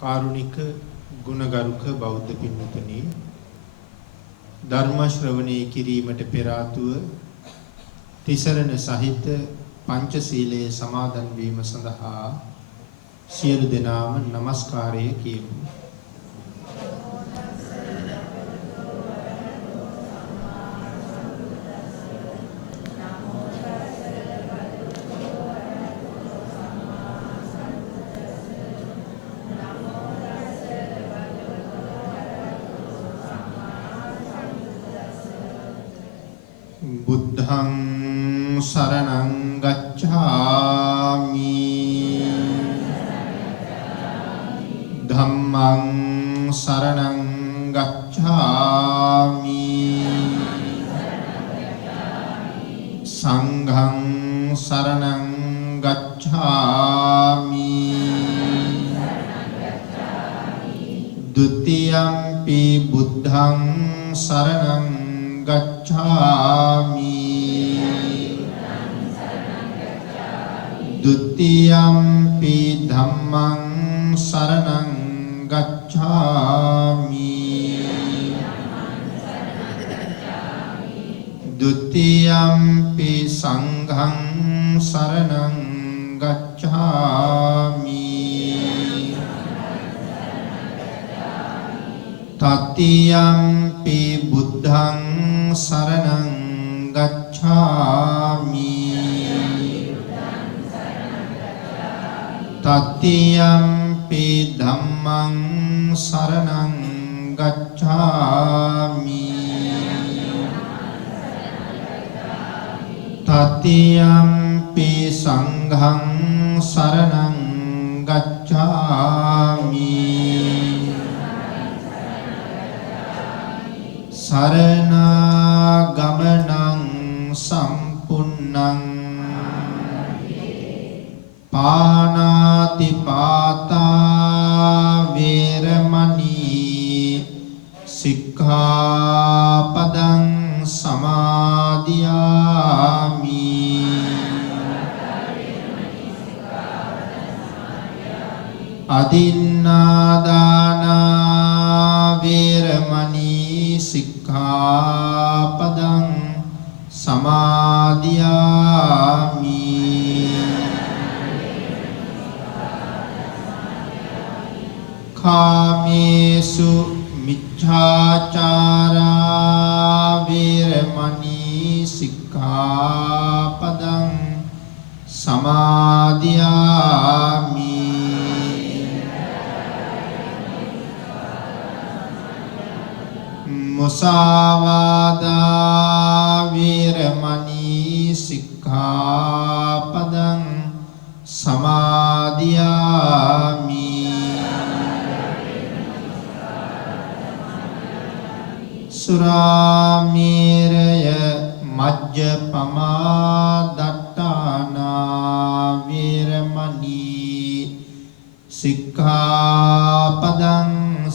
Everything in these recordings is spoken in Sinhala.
කාරුණික ගුණගරුක බෞද්ධ පින්වතුනි ධර්ම ශ්‍රවණය කිරීමට පෙර ආතුව තිසරණ සහිත පංචශීලයේ සමාදන් වීම සඳහා සියලු දෙනාම নমස්කාරය කියමු. බුද්ධං සරණං ගච්ඡාමි ධම්මං සරණං ගච්ඡාමි සංඝං සරණං ගච්ඡාමි ဒုတိယံ පි බුද්ධං සරණං गच्छामि द्वितीयम्पि धम्मं शरणं गच्छामि द्वितीयम्पि संघं शरणं गच्छामि तृतीयम्पि बुद्धं शरणं गच्छामि तृतीयम्पि धम्मं शरणं गच्छामि तृतीयम्पि संघं शरणं गच्छामि शरणागमनं सम्पूर्णं पानातिपाता वेरमणि सिक्खापदं समादियामि अदिन्नादाना वेरमणि सिक्खापदं समादियामि कामेषु मिच्छाचारा वेरमणि सिक्खापदं समादियामि मुसावादा वीरमणि सिक्खापदं समादियामि सुरामेरय मज्जपमा दट्टाना वीरमणि सिक्खापदं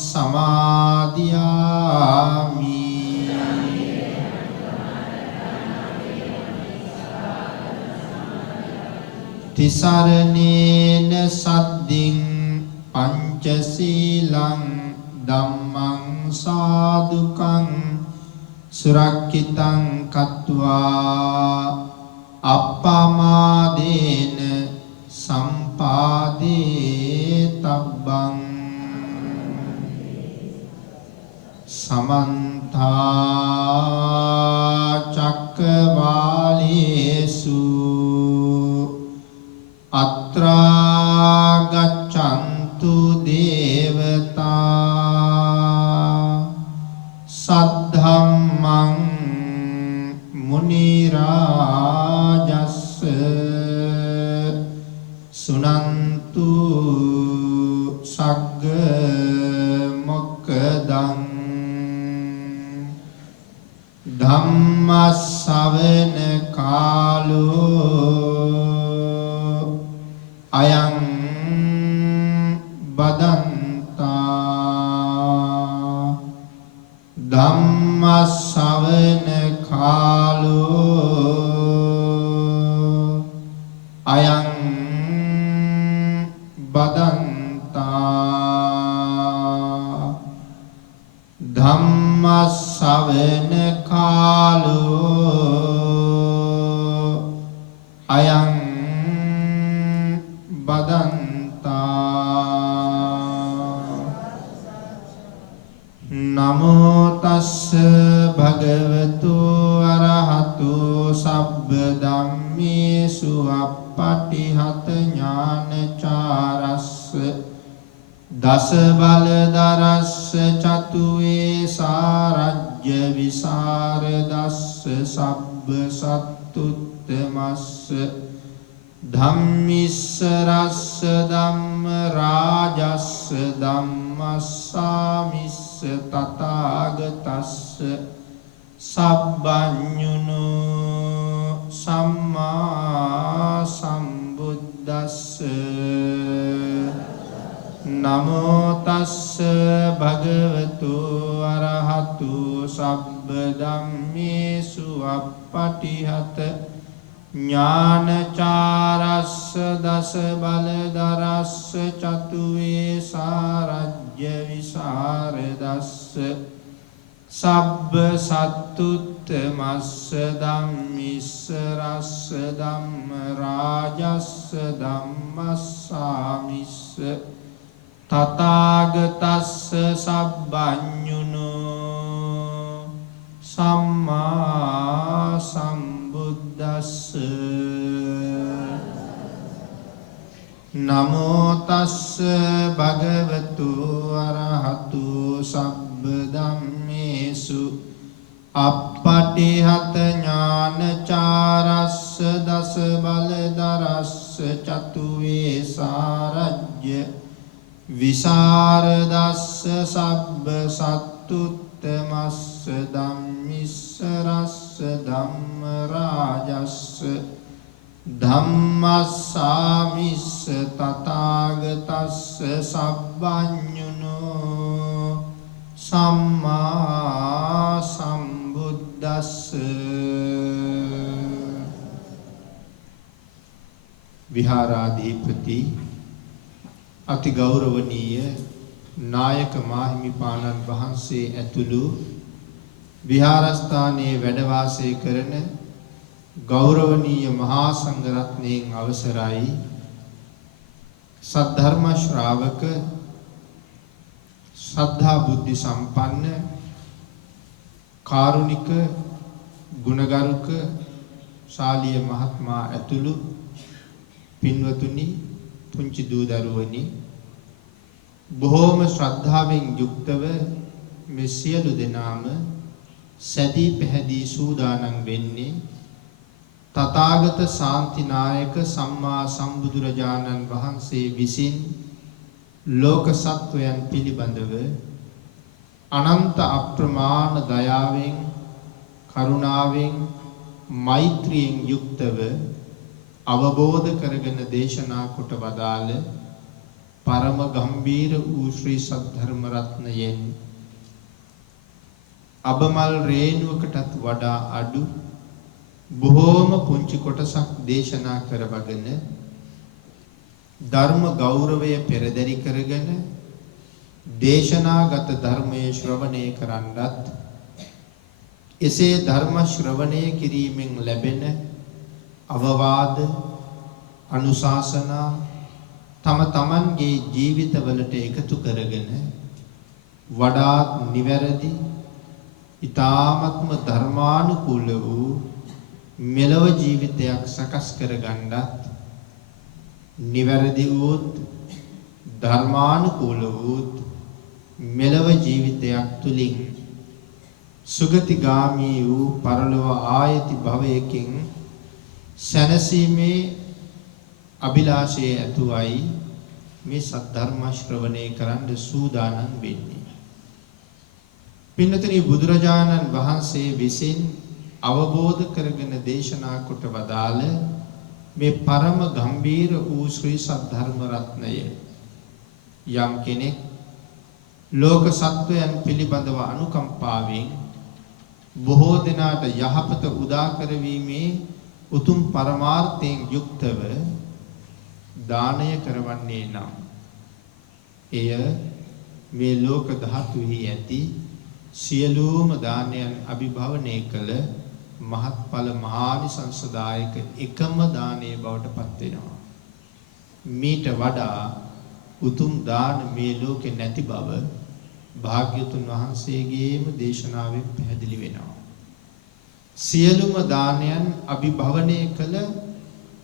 समादियामि तिसरणेन सद्दिं पंचशीलं धम्मं साधुकं सुरक्षितं कत्वा अपमादेन सम्पादेतब्बं समन्ता चक्रवालेषु अत्रा गच्छन्तु देवता सद्धम्मं मुनिराजस्स सुनन्तु सग्ग मोक्खदं धम्मස්සවන කාලෝ අයං බදන්තා ධම්මස්සවන කාලෝ අයං බදන්තා ධම්මස්සවන කාලෝ අයං බදන්තා නමෝ තස්ස භගවතු අරහතු සබ්බ ධම්මේසු අප්පටිහත ඥානචාරස්ස දස බල දරස්ස චතුවේ සාරජ්‍ය විසරදස්ස සබ්බ සත්තුත්තමස්ස ධම්මිස්සරස්ස ධම්ම රාජස්ස ධම්මස්සාමිස්ස තථාගතස්ස සබ්බඤුනෝ සම්මා සම්බුද්දස්ස නමෝ තස්ස භගවතු අරහතු සබ්බ ධම්මේසු අප්පටිහත ඥානචාරස්ස දස බල දරස්ස චතුවේ සාරජ්‍ය විසරදස්ස සබ්බ සත්තුත්තමස්ස ධම්මිස්සරස්ස ධම්ම රාජස්ස ධම්මස්සාමිස්ස තථාගතස්ස සබ්බඤුනෝ සම්මා සම්බුද්දස්ස නමෝ තස්ස භගවතු අරහතු සබ්බ ධම්මේසු අප්පටිහත ඥානචාරස්ස දස බල දරස්ස චතුවේ සාරජ්‍ය විසරදස්ස සබ්බ සත්තුත්තමස්ස ධම්මිස්සරස්ස ධම්ම රාජස්ස ධම්මස්සාමිස්ස තථාගතස්ස සබ්බඤුනෝ සම්මා සම්බුද්දස්ස විහාරාධිපති අති ගෞරවනීය නායක මාහිමිපාණන් වහන්සේ ඇතුළු විහාරස්ථානයේ වැඩ වාසය කරන ගෞරවනීය මහා සංඝරත්නයන් අවසරයි සද්ධර්ම ශ්‍රාවක ශ්‍රද්ධා බුද්ධි සම්පන්න කාරුණික ගුණගරුක ශාලීය මහත්මයා ඇතුළු පින්වතුනි පුංචි දූ දරුවනි බොහෝම ශ්‍රද්ධාවෙන් යුක්තව මේ සියලු දෙනාම සැදී පැහැදී සූදානම් වෙන්නේ තථාගත ශාන්තිනායක සම්මා සම්බුදුරජාණන් වහන්සේ විසින් ලෝක සත්වයන් පිළිබඳව අනන්ත අප්‍රමාණ දයාවෙන් කරුණාවෙන් මෛත්‍රියෙන් යුක්තව අවබෝධ කරගෙන දේශනා කොට වදාළ පරම ගම්බීර වූ ශ්‍රී සද්ධර්ම රත්නයෙන් අබමල් රේණුවකටත් වඩා අඩු බොහෝම පුංචි කොටසක් දේශනා කරවගෙන ධර්ම ගෞරවය පෙරදරි කරගෙන දේශනාගත ධර්මයේ ශ්‍රවණය කරන්නත් එසේ ධර්ම ශ්‍රවණය කිරීමෙන් ලැබෙන අවවාද අනුශාසනා තම තමන්ගේ ජීවිතවලට එකතු කරගෙන වඩාත් නිවැරදි ඊ타ත්ම ධර්මානුකූල වූ මෙලව ජීවිතයක් සකස් කරගන්නත් නිවැරදි වූත් ධර්මානුකූල වූත් මෙලව ජීවිතයක් තුලින් සුගතිගාමී වූ පරලොව ආයති භවයකින් සැනසීමේ අභිලාෂයේ ඇතුවයි මේ සද්ධර්ම ශ්‍රවණය කරන්න සූදානම් වෙන්නේ. පින්නතනි බුදුරජාණන් වහන්සේ විසින් අවබෝධ කරගෙන දේශනා කොට වදාළ මේ පරම ගම්බීර වූ ශ්‍රී සද්ධර්ම රත්නය යම් කෙනෙක් ලෝක සත්වයන් පිළිබඳව අනුකම්පාවෙන් බොහෝ දෙනාට යහපත උදා කරවීමේ උතුම් පරමාර්ථයෙන් යුක්තව දානය කරවන්නේ නම් එය මේ ලෝක ධාතුෙහි ඇති සියලුම දානයන් අභිභවනය කළ මහත්ඵල මහානිසංසදායක එකම දානයේ බවට පත් වෙනවා. මීට වඩා උතුම් දාන මේ ලෝකේ නැති බව භාග්‍යතුන් වහන්සේගේම දේශනාවෙන් පැහැදිලි වෙනවා. සියලුම දානයන් අභිභවනය කළ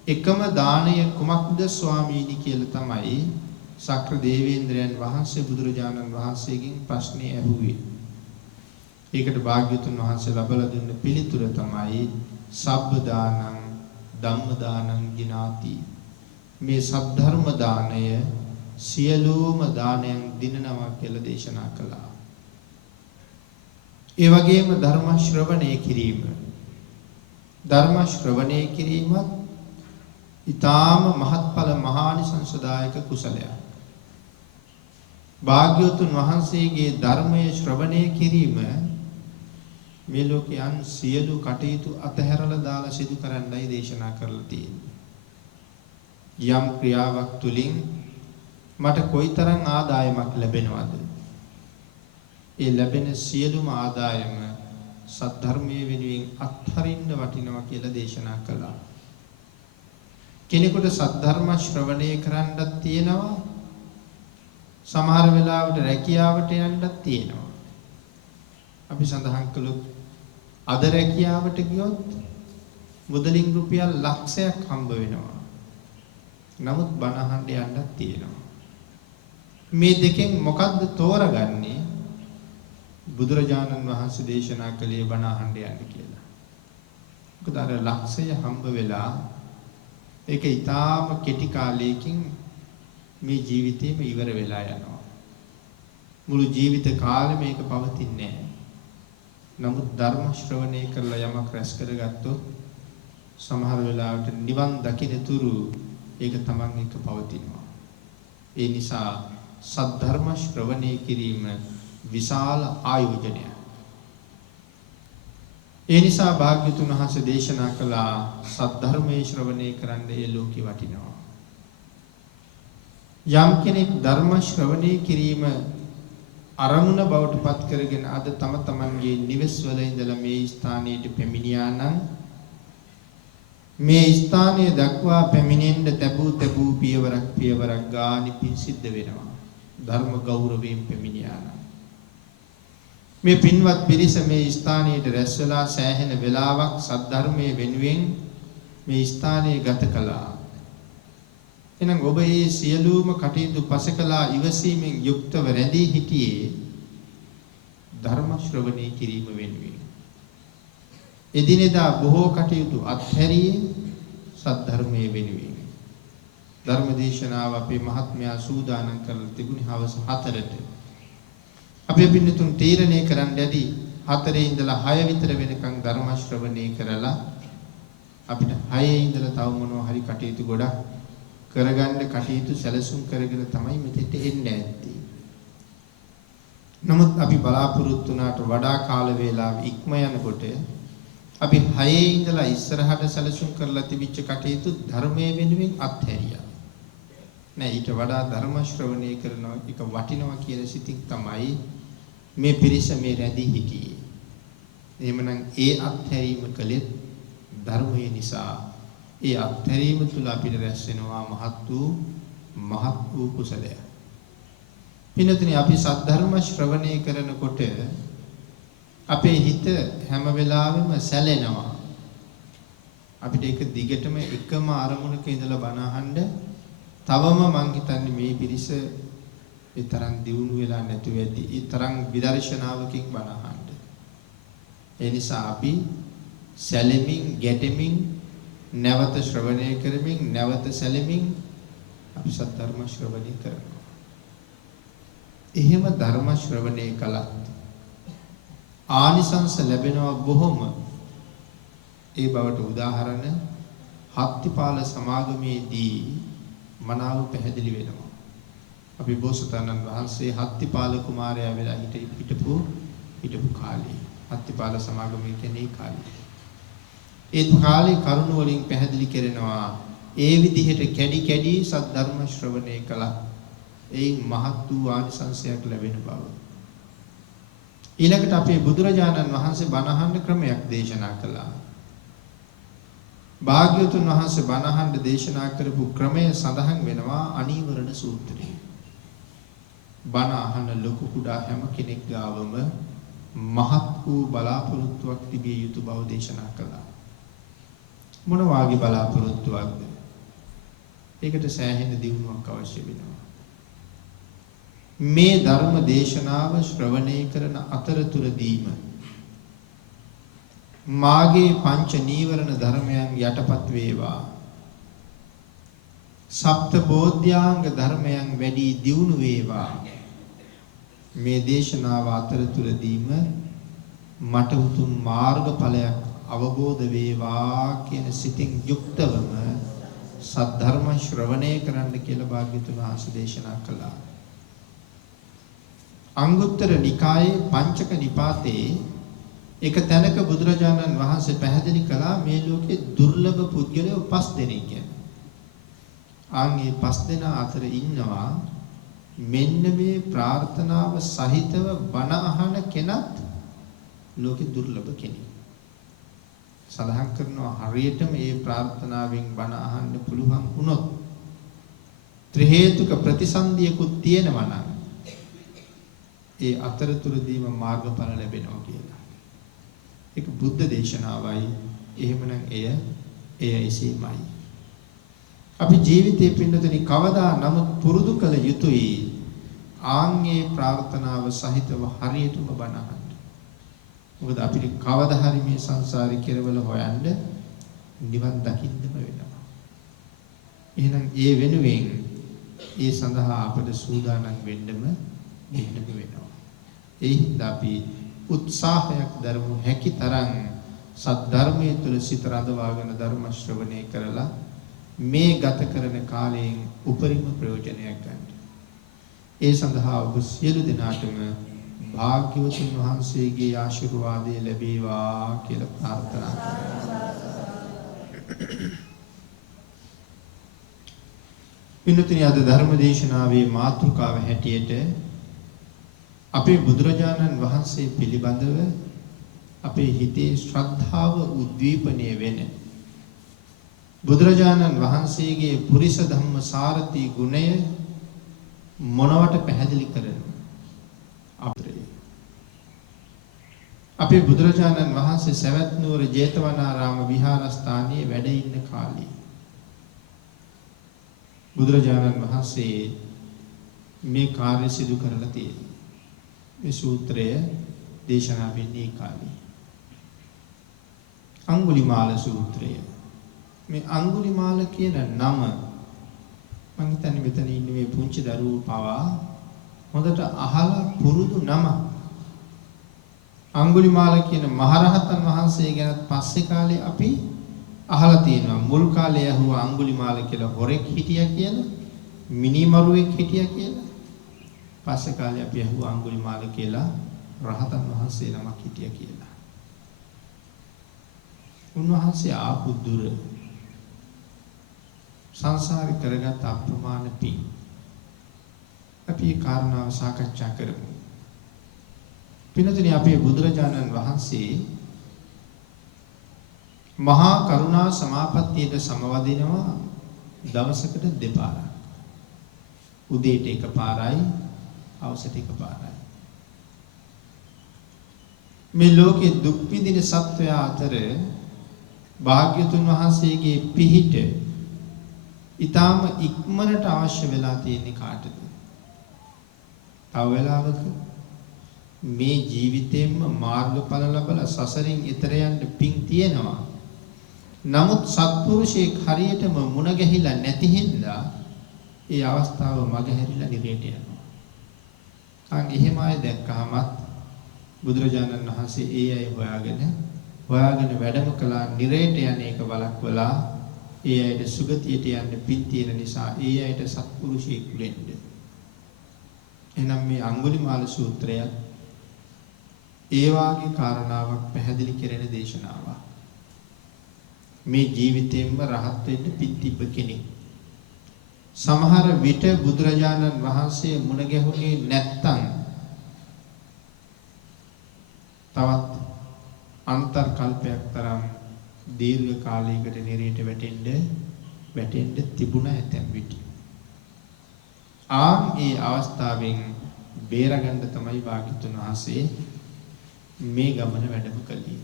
එකම දානය කුමක්ද ස්වාමීනි කියලා තමයි සක්‍ර දේවේන්ද්‍රයන් වහන්සේ බුදුරජාණන් වහන්සේගෙන් ප්‍රශ්නේ ඇහුවේ. ඒකට භාග්‍යතුන් වහන්සේ ලබලා දුන්න පිළිතුර තමයි සබ්බ දානං ධම්ම දානං ජිනාති. මේ සද්ධර්ම දානය සියලුම දානයන් දිනනවා කියලා දේශනා කළා. ඒ වගේම ධර්ම ශ්‍රවණය කිරීම. ධර්ම ශ්‍රවණය කිරීමත් ඊටාම මහත්ඵල මහානිසංසදායක කුසලයක්. භාග්‍යවතුන් වහන්සේගේ ධර්මයේ ශ්‍රවණය කිරීම මේ ලෝකයන් සියලු කටයුතු අතහැරලා දාලා සිදු කරන්නයි දේශනා කරලා තියෙන්නේ. යම් ක්‍රියාවක් තුලින් මට කොයිතරම් ආදායමක් ලැබෙනවද? ඒ ලැබෙන සියලුම ආදායම සද්ධර්මයේ වෙනුවෙන් අත්හරින්න වටිනවා කියලා දේශනා කළා. කෙනෙකුට සද්ධර්ම ශ්‍රවණය කරන්නත් තියෙනවා. සමහර වෙලාවට රැකියාවට යන්නත් තියෙනවා. අපි සඳහන් කළොත් අද රැකියාවට ගියොත් මුදලින් රුපියල් ලක්ෂයක් හම්බ වෙනවා. නමුත් බණ අහන්න යන්නත් තියෙනවා. මේ දෙකෙන් මොකද්ද තෝරගන්නේ? බුදුරජාණන් වහන්සේ දේශනා කළේ බණ අහන්න යන්න කියලා. මොකද අර ලක්ෂය හම්බ වෙලා ඒක ඊටාම කෙටි කාලයකින් මේ ජීවිතේම ඉවර වෙලා යනවා. මුළු ජීවිත කාලෙම මේක පවතින්නේ නැහැ. නමුත් ධර්ම ශ්‍රවණය කරලා යමක් රැස් කරගත්තොත් සමහර වෙලාවට නිවන් දකින්න තුරු ඒක තමන් එක පවතිනවා. ඒ නිසා සද්ධර්ම ශ්‍රවණය කිරීම විශාල ආයෝජනයක්. ඒ නිසා භාග්‍යතුන් වහන්සේ දේශනා කළා සද්ධර්මයේ ශ්‍රවණය කරන්න ඒ ලෝකෙ වටිනවා. යම් කෙනෙක් ධර්ම ශ්‍රවණය කිරීම අරමුණ බවට පත් කරගෙන අද තම තමන්ගේ නිවෙස් වල ඉඳලා මේ ස්ථානයට පැමිණියා නම් මේ ස්ථානයේ දක්වා පැමිණෙන්න තැබූ පියවරක් ගානින් සිද්ධ වෙනවා. ධර්ම ගෞරවයෙන් පැමිණියා නම් මේ පින්වත් පිරිස මේ ස්ථානයට රැස් වෙලා සෑහෙන වේලාවක් සද්ධර්මයේ වෙනුවෙන් මේ ස්ථානයේ ගත කළා. එහෙනම් ඔබ මේ සියලුම කටයුතු පසකලා ඉවසීමෙන් යුක්තව රැඳී සිටියේ ධර්ම ශ්‍රවණය කිරීම වෙනුවෙන්. එදිනෙදා බොහෝ කටයුතු අත්හැරියේ සද්ධර්මයේ වෙනුවෙන්. ධර්ම දේශනාව අපේ මහත්මයා සූදානම් කරලා තිබුණේ හවස 4ට. අපේ පින්නතුන් තීරණය කරන්න ඇති 4 ඉඳලා 6 විතර වෙනකන් ධර්ම ශ්‍රවණය කරලා අපිට 6 ඉඳලා තව මොනවා හරි කටයුතු ගොඩක් කරගන්න කටයුතු සැලසුම් කරගෙන තමයි මෙතෙට එන්නේ ඇත්තේ. නමුත් අපි බලාපොරොත්තු වුණාට වඩා කාල වේලාව ඉක්ම යනකොට අපි 6 ඉඳලා ඉස්සරහට සැලසුම් කරලා තිබිච්ච කටයුතු ධර්මයේ වෙනුවෙන් අත්හැරියා. නෑ ඊට වඩා ධර්ම ශ්‍රවණය කරනවා එක වටිනවා කියලා සිතින් තමයි මේ පිරිස මේ රැඳී හිටියේ. එහෙමනම් ඒ අත්හැරීම කළෙත් ධර්මයේ නිසා. ඒ අත්හැරීම තුළ අපිට රැස් වෙනවා මහත් වූ කුසලයක්. පින්තුනි අපි සද්ධර්ම ශ්‍රවණය කරනකොට අපේ හිත හැම වෙලාවෙම සැලෙනවා. අපිට ඒක දිගටම එකම අරමුණක ඉඳලා බණ අහන්න තවම මං හිතන්නේ මේ පිරිස ඒ තරම් දියුණු වෙලා නැතුව ඇති. ඒ තරම් විදර්ශනාවකින් බණ අහන්න. ඒ නිසා අපි සැලෙමින් ගැටෙමින් නැවත ශ්‍රවණය කරමින් නැවත සැලෙමින් අපි සද්ධර්ම ශ්‍රවණය කරනවා. එහෙම ධර්ම ශ්‍රවණය කළත් ආනිසංස ලැබෙනවා බොහොම. ඒ බවට උදාහරණ හත්තිපාල සමාගමේදී මනාව පැහැදිලි වෙනවා. අපි බෝසතාණන් වහන්සේ හත්තිපාල කුමාරයා වෙලා හිටපු කාලේ හත්තිපාල සමාගමේ කියන්නේ කාලේ. ඒ කාලේ කරුණ වලින් පැහැදිලි කරනවා ඒ විදිහට කැඩි සද්ධර්ම ශ්‍රවණය කළා. එයින් මහත් වූ ආනිසංසයක් ලැබෙන බව. ඊළඟට අපේ බුදුරජාණන් වහන්සේ බණ අහන්න ක්‍රමයක් දේශනා කළා. භාග්‍යවතුන් වහන්සේ බණ අහන්න දේශනා කරපු ක්‍රමය සඳහන් වෙනවා අනීවරණ සූත්‍රයේ. බණ අහන ලොකු කුඩා හැම කෙනෙක් ගාවම මහත් වූ බලාපොරොත්තුවක් තිබිය යුතු බව දේශනා කළා. මොන වාගේ බලාපොරොත්තුවක්ද? ඒකට සෑහෙන දියුණුවක් අවශ්‍ය වෙනවා. මේ ධර්ම දේශනාව ශ්‍රවණය කරන අතරතුරදීම මාගේ පංච නීවරණ ධර්මයන් යටපත් වේවා. සප්ත බෝධ්‍යාංග ධර්මයන් වැඩි දියුණු වේවා. මේ දේශනාව අතරතුරදීම මට උතුම් මාර්ගඵලයක් අවබෝධ වේවා කියන සිතින් යුක්තවම සද්ධර්ම ශ්‍රවණය කරන්න කියලා භාග්‍යවතුන් වහන්සේ දේශනා කළා. අංගුත්තර නිකායේ පංචක නිපාතේ එක තැනක බුදුරජාණන් වහන්සේ පැහැදිලි කළා මේ ලෝකේ දුර්ලභ පුද්ගලයෝ 5 දෙනෙක් ගැන. ආන්ගේ 5 දෙනා අතර ඉන්නවා මෙන්න මේ ප්‍රාර්ථනාව සහිතව බණ අහන කෙනත් ලෝකේ දුර්ලභ කෙනෙක්. සඳහන් කරනවා හරියටම මේ ප්‍රාර්ථනාවෙන් බණ අහන්න පුළුවන් වුණොත් ත්‍රි හේතුක ප්‍රතිසන්දියකුත් තියෙනවා නම් ඒ අතරතුරදීම මාර්ගඵල ලැබෙනවා කියලා. ඒක බුද්ධ දේශනාවයි. එහෙමනම් එය එසේමයි. අපි ජීවිතයේ පින්නතුනි කවදා නමුත් පුරුදු කළ යුතුයි ආන්ගේ ප්‍රාර්ථනාව සහිතව හරියටම බණ අහන්න. මොකද අපිට කවදා හරි මේ සංසාරේ කෙරවල හොයන්න නිවන් දකින්නම වෙනවා. එහෙනම් ඒ වෙනුවෙන් ඒ සඳහා අපට සූදානම් වෙන්නම වෙනවා. ඒ හින්දා අපි උත්සාහයක් දරමු හැකි තරම් සද්ධර්මයේ තුල සිත රඳවාගෙන ධර්ම ශ්‍රවණය කරලා මේ ගත කරන කාලයෙන් උපරිම ප්‍රයෝජනයක් ගන්න. ඒ සඳහා ඔබ සියලු දෙනාටම භාග්‍යවතුන් වහන්සේගේ ආශිර්වාදය ලැබේවා කියලා ප්‍රාර්ථනා කරනවා. පින්තුනි අද ධර්ම දේශනාවේ මාතෘකාව හැටියට අපේ බුදුරජාණන් වහන්සේ පිළිබඳව අපේ හිතේ ශ්‍රද්ධාව උද්දීපනය වෙන බුදුරජාණන් වහන්සේගේ පුරිස ධම්ම සාරති ගුණය මොනවට පැහැදිලි කරනවා අපේ බුදුරජාණන් වහන්සේ සවැත් නුවර ජේතවනාරාම විහාරස්ථානයේ වැඩ ඉන්න කාලේ බුදුරජාණන් වහන්සේ මේ කාර්ය සිදු කරලා තියෙනවා. මේ සූත්‍රය දේශනා වෙන්නේ කාලේ අඟුලිමාල සූත්‍රය. මේ අඟුලිමාල කියන නම මම හිතන්නේ මෙතන ඉන්න මේ පුංචි දරුවෝ පවා හොඳට අහලා පුරුදු නම. අඟුලිමාල කියන මහරහතන් වහන්සේ ගැන පස්සේ කාලේ අපි අහලා තියෙනවා. මුල් කාලේ ඇහුවා අඟුලිමාල කියලා හොරෙක් හිටියා කියලා, මිනිමරුවෙක් හිටියා කියලා. පස්සේ කාලේ අපි ඇහුවා අඟුලිමාල කියලා රහතන් වහන්සේ නමක් හිටියා කියලා. උන්වහන්සේ ආපු දුර සංසාරේ කරගත් අප්‍රමාණ පින්. අපි ඒ කාරණාව සාකච්ඡා කරමු. පින්තුනි අපේ බුදුරජාණන් වහන්සේ මහා කරුණා සමාපත්තියට සමවදිනවා දවසකට දෙපාරක්. උදේට එකපාරයි, හවසට එකපාරයි. මේ ලෝකේ දුක් විඳින සත්වයා අතර භාග්‍යතුන් වහන්සේගේ පිහිට ඊටාම ඉක්මනට අවශ්‍ය වෙලා තියෙන්නේ කාටද? තව වෙලාවක මේ ජීවිතේම මාර්ගඵල ලැබලා සසරින් ඈතර යන්න පිං තියෙනවා. නමුත් සත්පුරුෂයෙක් හරියටම මුණ ගැහිලා නැති හින්දා ඒ අවස්ථාව මගහැරිලා නිරේට යනවා. අන් එහෙම අය දැක්කහමත් බුදුරජාණන් වහන්සේ ඒ අය හොයාගෙන වැඩම කළා. නිරේට යන එක වළක්වලා ඒ අයට සුගතියට යන්න පින් තියෙන නිසා ඒ අයට සත්පුරුෂයෙක් වෙන්න. එහෙනම් මේ අඟුලිමාල සූත්‍රය ඒ වාගේ කාරණාවක් පැහැදිලි කරන දේශනාවක්. මේ ජීවිතයෙන්ම රහත් වෙන්න පින් තිබ්බ කෙනෙක්. සමහර විට බුදුරජාණන් වහන්සේ මුණ ගැහුනේ නැත්තම් තවත් අන්තර් කල්පයක් තරම් දීර්ඝ කාලයකට නිරේට වැටෙන්න තිබුණ ඇතැම් විට. ඒ අවස්ථාවෙන් බේරගන්න තමයි භාග්‍යවතුන් වහන්සේ මේ ගමන වැඩම කළේ.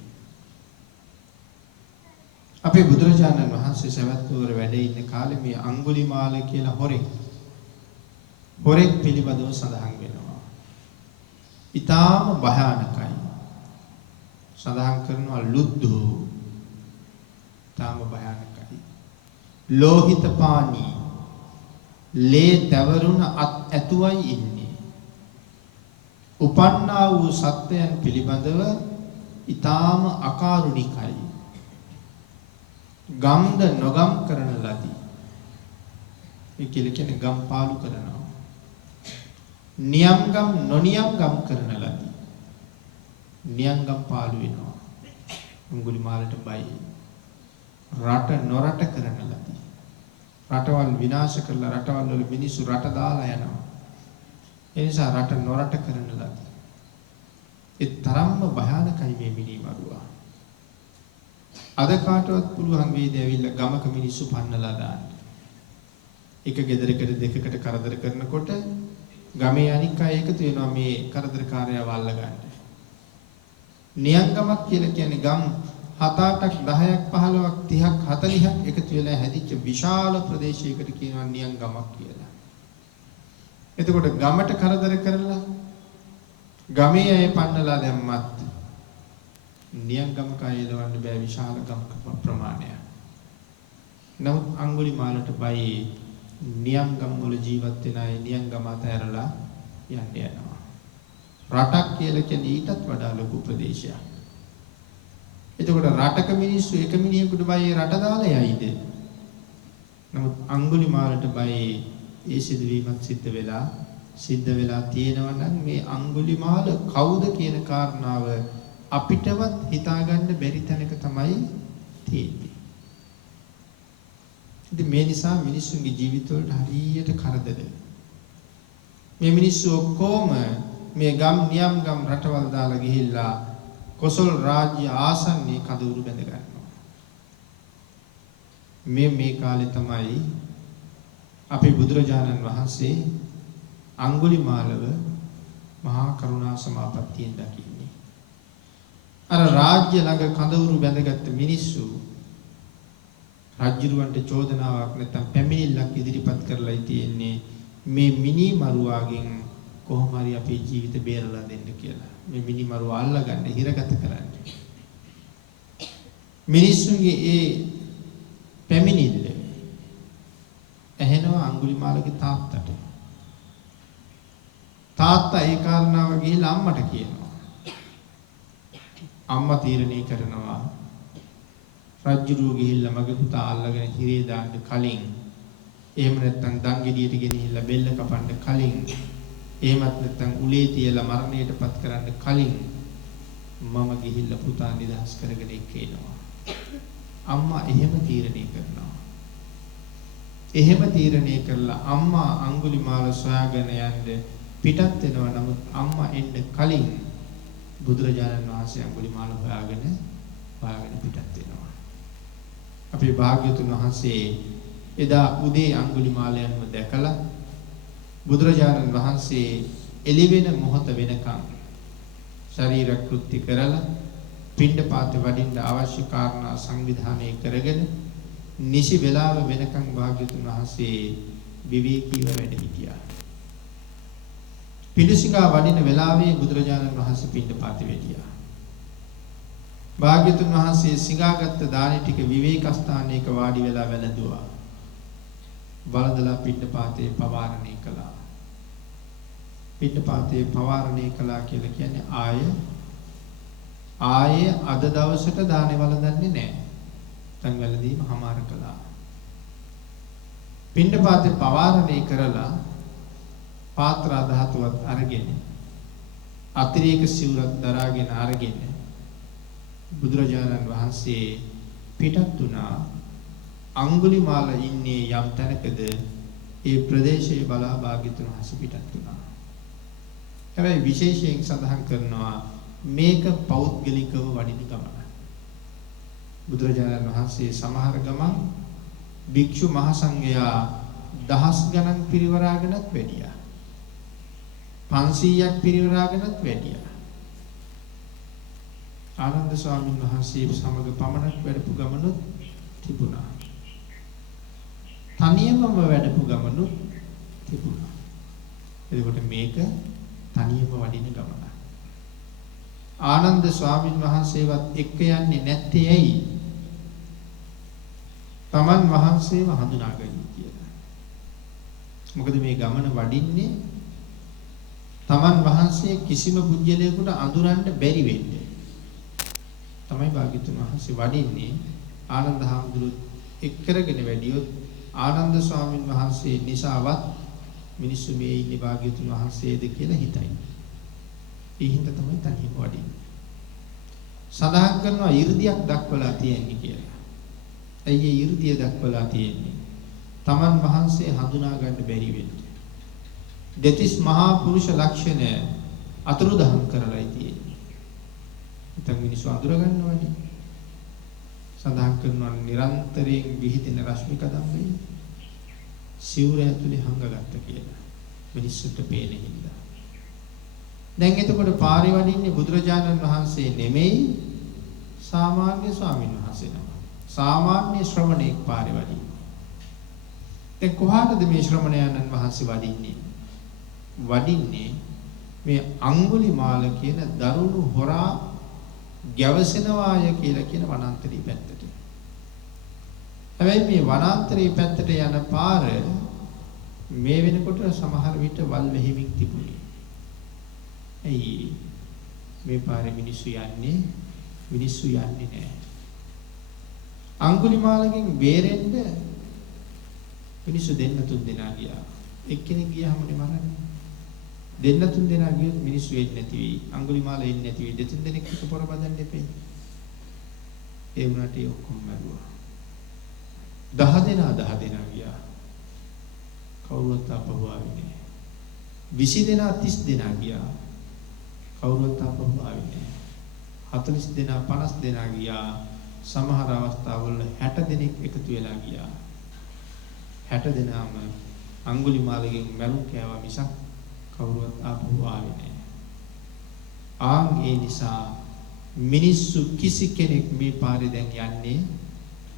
අපේ බුදුරජාණන් වහන්සේ සවැත් නුවර වැඩ ඉන්න කාලේ මේ අඟුලිමාල කියලා හොරෙක් පිළිබඳව සඳහන් වෙනවා. ඊටාම භයානකයි. සඳහන් කරනවා ලුද්ධෝ ඊටාම භයානකයි. ලෝහිත පානී ලේ තවරුණ ඇතුවයි ඉන්නේ. උපන්නා වූ සත්වයන් පිළිබඳව ඊටාම අකාරුණිකයි. ගම්ද නොගම් කරන ලදී. මේ කියන්නේ ගම් පාලු කරනවා. නියම්ගම් නොනියම්ගම් කරන ලදී. නියම්ගම් පාලු වෙනවා. අඟුලිමාලට බයි. රට නොරට කරන ලදී. රටවල් විනාශ කරලා රටවල් වල මිනිස්සු රට දාලා යනවා. ඒ නිසා රට නොරට කරන ලදී. ඒ තරම්ම භයානකයි මේ මිනිමරුවා. අද කාටවත් පුළුවන් වේද ඇවිල්ලා ගමක මිනිස්සු පන්නලා දාන්න. එක ගෙදරකට දෙකකට කරදර කරනකොට ගමේ අනික් අය එකතු වෙනවා මේ කරදරකාරයව අල්ලගන්න. නියංගමක් කියලා කියන්නේ ගම් 7-8ක් 10ක් 15ක් 30ක් 40ක් එකතු වෙලා හැදිච්ච විශාල ප්‍රදේශයකට කියනවා නියංගමක් කියලා. එතකොට ගමට කරදර කරලා ගමේ අය පන්නලා දැම්මත් නියංගමක අයලවන්න බෑ විශාල ගමක ප්‍රමාණයක්. නමුත් අඟුලිමාලට බයි නියංගම් වල ජීවත් වෙන අය නියංගම අතහැරලා යනවා. රටක් කියලා කියන්නේ ඊටත් වඩා ලොකු ප්‍රදේශයක්. එතකොට රටක මිනිස්සු එක මිනිහෙකුට බයි රට දාලා යයිද? නමුත් අඟුලිමාලට බයි ඒ සිදුවීමක් සිද්ධ වෙලා තියෙනවා නම් මේ අඟුලිමාල කවුද කියන කාරණාව අපිටවත් හිතාගන්න බැරි තැනක තමයි තියෙන්නේ. ඉතින් මේ නිසා මිනිස්සුන්ගේ ජීවිතවලට හරියට කරදර. මේ මිනිස්සු ඔක්කොම මේ ගම් නියම් ගම් රටවල් දාලා ගිහිල්ලා කොසල් රාජ්‍ය ආසන්නයේ කඳවුරු බැඳ ගන්නවා. මේ කාලේ තමයි අපේ බුදුරජාණන් වහන්සේ අඟුලිමාලව මහා කරුණා සමාපත්තියෙන් දකින්නේ. අර රාජ්‍ය ළඟ කඳවුරු බැඳගත්තු මිනිස්සු රාජ්‍යරුවන්ට චෝදනාවක් නැත්නම් පැමිණිල්ලක් ඉදිරිපත් කරලා තියෙන්නේ මේ මිනි මරුවාගෙන් කොහොම හරි අපේ ජීවිත බේරලා දෙන්න කියලා. මේ මිනි මරුවා අල්ලගන්න හිරගත කරන්න. මිනිස්සුන්ගේ ඒ පැමිණිල්ල ඇහෙනවා අඟුලිමාලගේ තාත්තට. තාත්තා ඒ කාරණාව ගිහිල්ලා අම්මට කියනවා. අම්මා තීරණය කරනවා රජුරු ගිහිල්ලා මගේ පුතා අල්ලගෙන හිරේ දාන්න කලින් එහෙම නැත්නම් දංගෙඩියට ගෙනිහිල්ලා බෙල්ල කපන්න කලින් එහෙමත් නැත්නම් උලේ තියලා මරණයටපත් කරන්න කලින් මම ගිහිල්ලා පුතා නිදහස් කරගෙන එක්කේනවා. අම්මා එහෙම තීරණය කරනවා. එහෙම තීරණය කරලා අම්මා අඟුලිමාල සොයාගෙන යන්න පිටත් වෙනවා. නමුත් අම්මා එන්න කලින් බුදුරජාණන් වහන්සේ අඟුලිමාල හොයාගෙන පිටත් වෙනවා. අපේ භාග්‍යතුන් වහන්සේ එදා උදේ අඟුලිමාලයන්ව දැකලා බුදුරජාණන් වහන්සේ එළිවෙන මොහොත වෙනකම් ශරීර කෘත්‍ය කරලා පිණ්ඩපාත වඩින්න අවශ්‍ය කාරණා සංවිධානය කරගෙන නිසි වේලාව වෙනකම් භාග්‍යතුන් වහන්සේ විවේකීව වැඩ හිටියා. පිඬුසිඟා වඩින වෙලාවේ බුදුරජාණන් වහන්සේ පිණ්ඩපාතේ වැඩියා. භාග්‍යතුන් වහන්සේ සිඟාගත් දානි ටික විවේක ස්ථානයක වාඩි වෙලා වැළඳුවා. වළඳලා පිණ්ඩපාතේ පවාරණය කළා. පිණ්ඩපාතේ පවාරණය කළා කියලා කියන්නේ ආයේ අද දවසට දානේ වළඳන්නේ නැහැ. දැන් වැළඳීම හමාර කළා. පිණ්ඩපාතේ පවාරණය කරලා පාත්‍ර ධාතුවත් අරගෙන අතිරේක සිවුරක් දරාගෙන අරගෙන බුදුරජාණන් වහන්සේ පිටත් වුණා. අඟුලිමාල ඉන්නේ යම් තැනකද ඒ ප්‍රදේශයේ බලා භාග්‍යතුන් වහන්සේ පිටත් වුණා. හැබැයි විශේෂයෙන් සඳහන් කරනවා මේක පෞද්ගලිකව වඩින ගමන. බුදුරජාණන් වහන්සේ සමහර ගමන් භික්ෂු මහ සංඝයා දහස් ගණන් පිරිවරාගෙනත් වැඩියා. 500ක් පිරිවරාගෙනත් වැඩියා. ආනන්ද ස්වාමීන් වහන්සේ සමග පමණක් වැඩපු ගමනුත් තිබුණා. තනියමම වැඩපු ගමනුත් තිබුණා. එතකොට මේක තනියම වඩින ගමන. ආනන්ද ස්වාමීන් වහන්සේවත් එක්ක යන්නේ නැත්තේ ඇයි? තමන් වහන්සේව හඳුනාගන්න කියලා. මොකද මේ ගමන වඩින්නේ තමන් වහන්සේ කිසිම පුජ්‍යලයකට අඳුරන්න බැරි වෙන්නේ. තමයි භාග්‍යතුන් වහන්සේ වඩින්නේ. ආනන්ද හාමුදුරුවෝ එක් කරගෙන වැඩියොත් ආනන්ද ස්වාමීන් වහන්සේ නිසාවත් මිනිස්සු මේ ඉන්නේ භාග්‍යතුන් වහන්සේද කියලා හිතයි. ඒ හින්දා තමයි තනියම වඩින්නේ. සඳහන් කරනවා 이르දියක් දක්වලා තියෙන්නේ කියලා. ඇයි ඒ 이르දිය දක්වලා තියෙන්නේ? තමන් වහන්සේ හඳුනා ගන්න බැරි වෙන්නේ. දෙතිස් මහා පුරුෂ ලක්ෂණ අතුරුදහන් කරලායි තියෙන්නේ. ඉතින් මිනිස්සු අඳුර ගන්නවනේ. සඳහන් කරනවා නිරන්තරයෙන් විහිදෙන රශ්මික ධම්මේ සිවුර ඇතුලේ හංගගත්ත කියලා. මිනිස්සුන්ට පේන හින්දා. දැන් එතකොට පාරේ වඩින්නේ බුදුරජාණන් වහන්සේ නෙමෙයි සාමාන්‍ය ස්වාමීන් වහන්සේ නම. සාමාන්‍ය ශ්‍රමණෙක් පාරේ වඩින්නේ. දැන් කොහාටද මේ ශ්‍රමණයන්න් වහන්සේ වඩින්නේ? වඩින්නේ මේ අඟුලිමාල කියන දරුණු හොරා ගැවසෙනවාය කියලා කියන වනාන්තරී පැත්තට. හැබැයි මේ වනාන්තරී පැත්තට යන පාර මේ වෙනකොට සමහර විට වල් වෙහිමින් තිබුණේ. ඇයි මේ පාරේ මිනිස්සු යන්නේ නැහැ. අඟුලිමාලගෙන් බේරෙන්න මිනිස්සු දෙන්න තුන් දෙනා ගියා. එක්කෙනෙක් ගියාමනේ මරන්නේ. දෙන්න තුන් දෙනා ගියොත් මිනිස්සු එන්නේ නැති වෙයි. අඟුලිමාල එන්නේ නැති වෙයි. දෙතුන් දෙනෙක් එක පොර බදන්න එපේ. ඒ වුණාට ඒ ඔක්කොම මරුවා. 10 දෙනා ගියා. කවුරුත් ආපහු ආවේ නැහැ. 20 දෙනා 30 දෙනා ගියා. කවුරුත් ආපහු ආවේ නැහැ. 40 දෙනා 50 දෙනා ගියා. සමහර අවස්ථාවල 60 දෙනෙක් එකතු වෙලා ගියා. 60 දෙනාම අඟුලිමාලගෙන් මරුන් කෑවා මිසක් කවුරුත් ආපහු ආවේ නැහැ. ඒ නිසා මිනිස්සු කිසි කෙනෙක් මේ පාරේ දැන් යන්නේ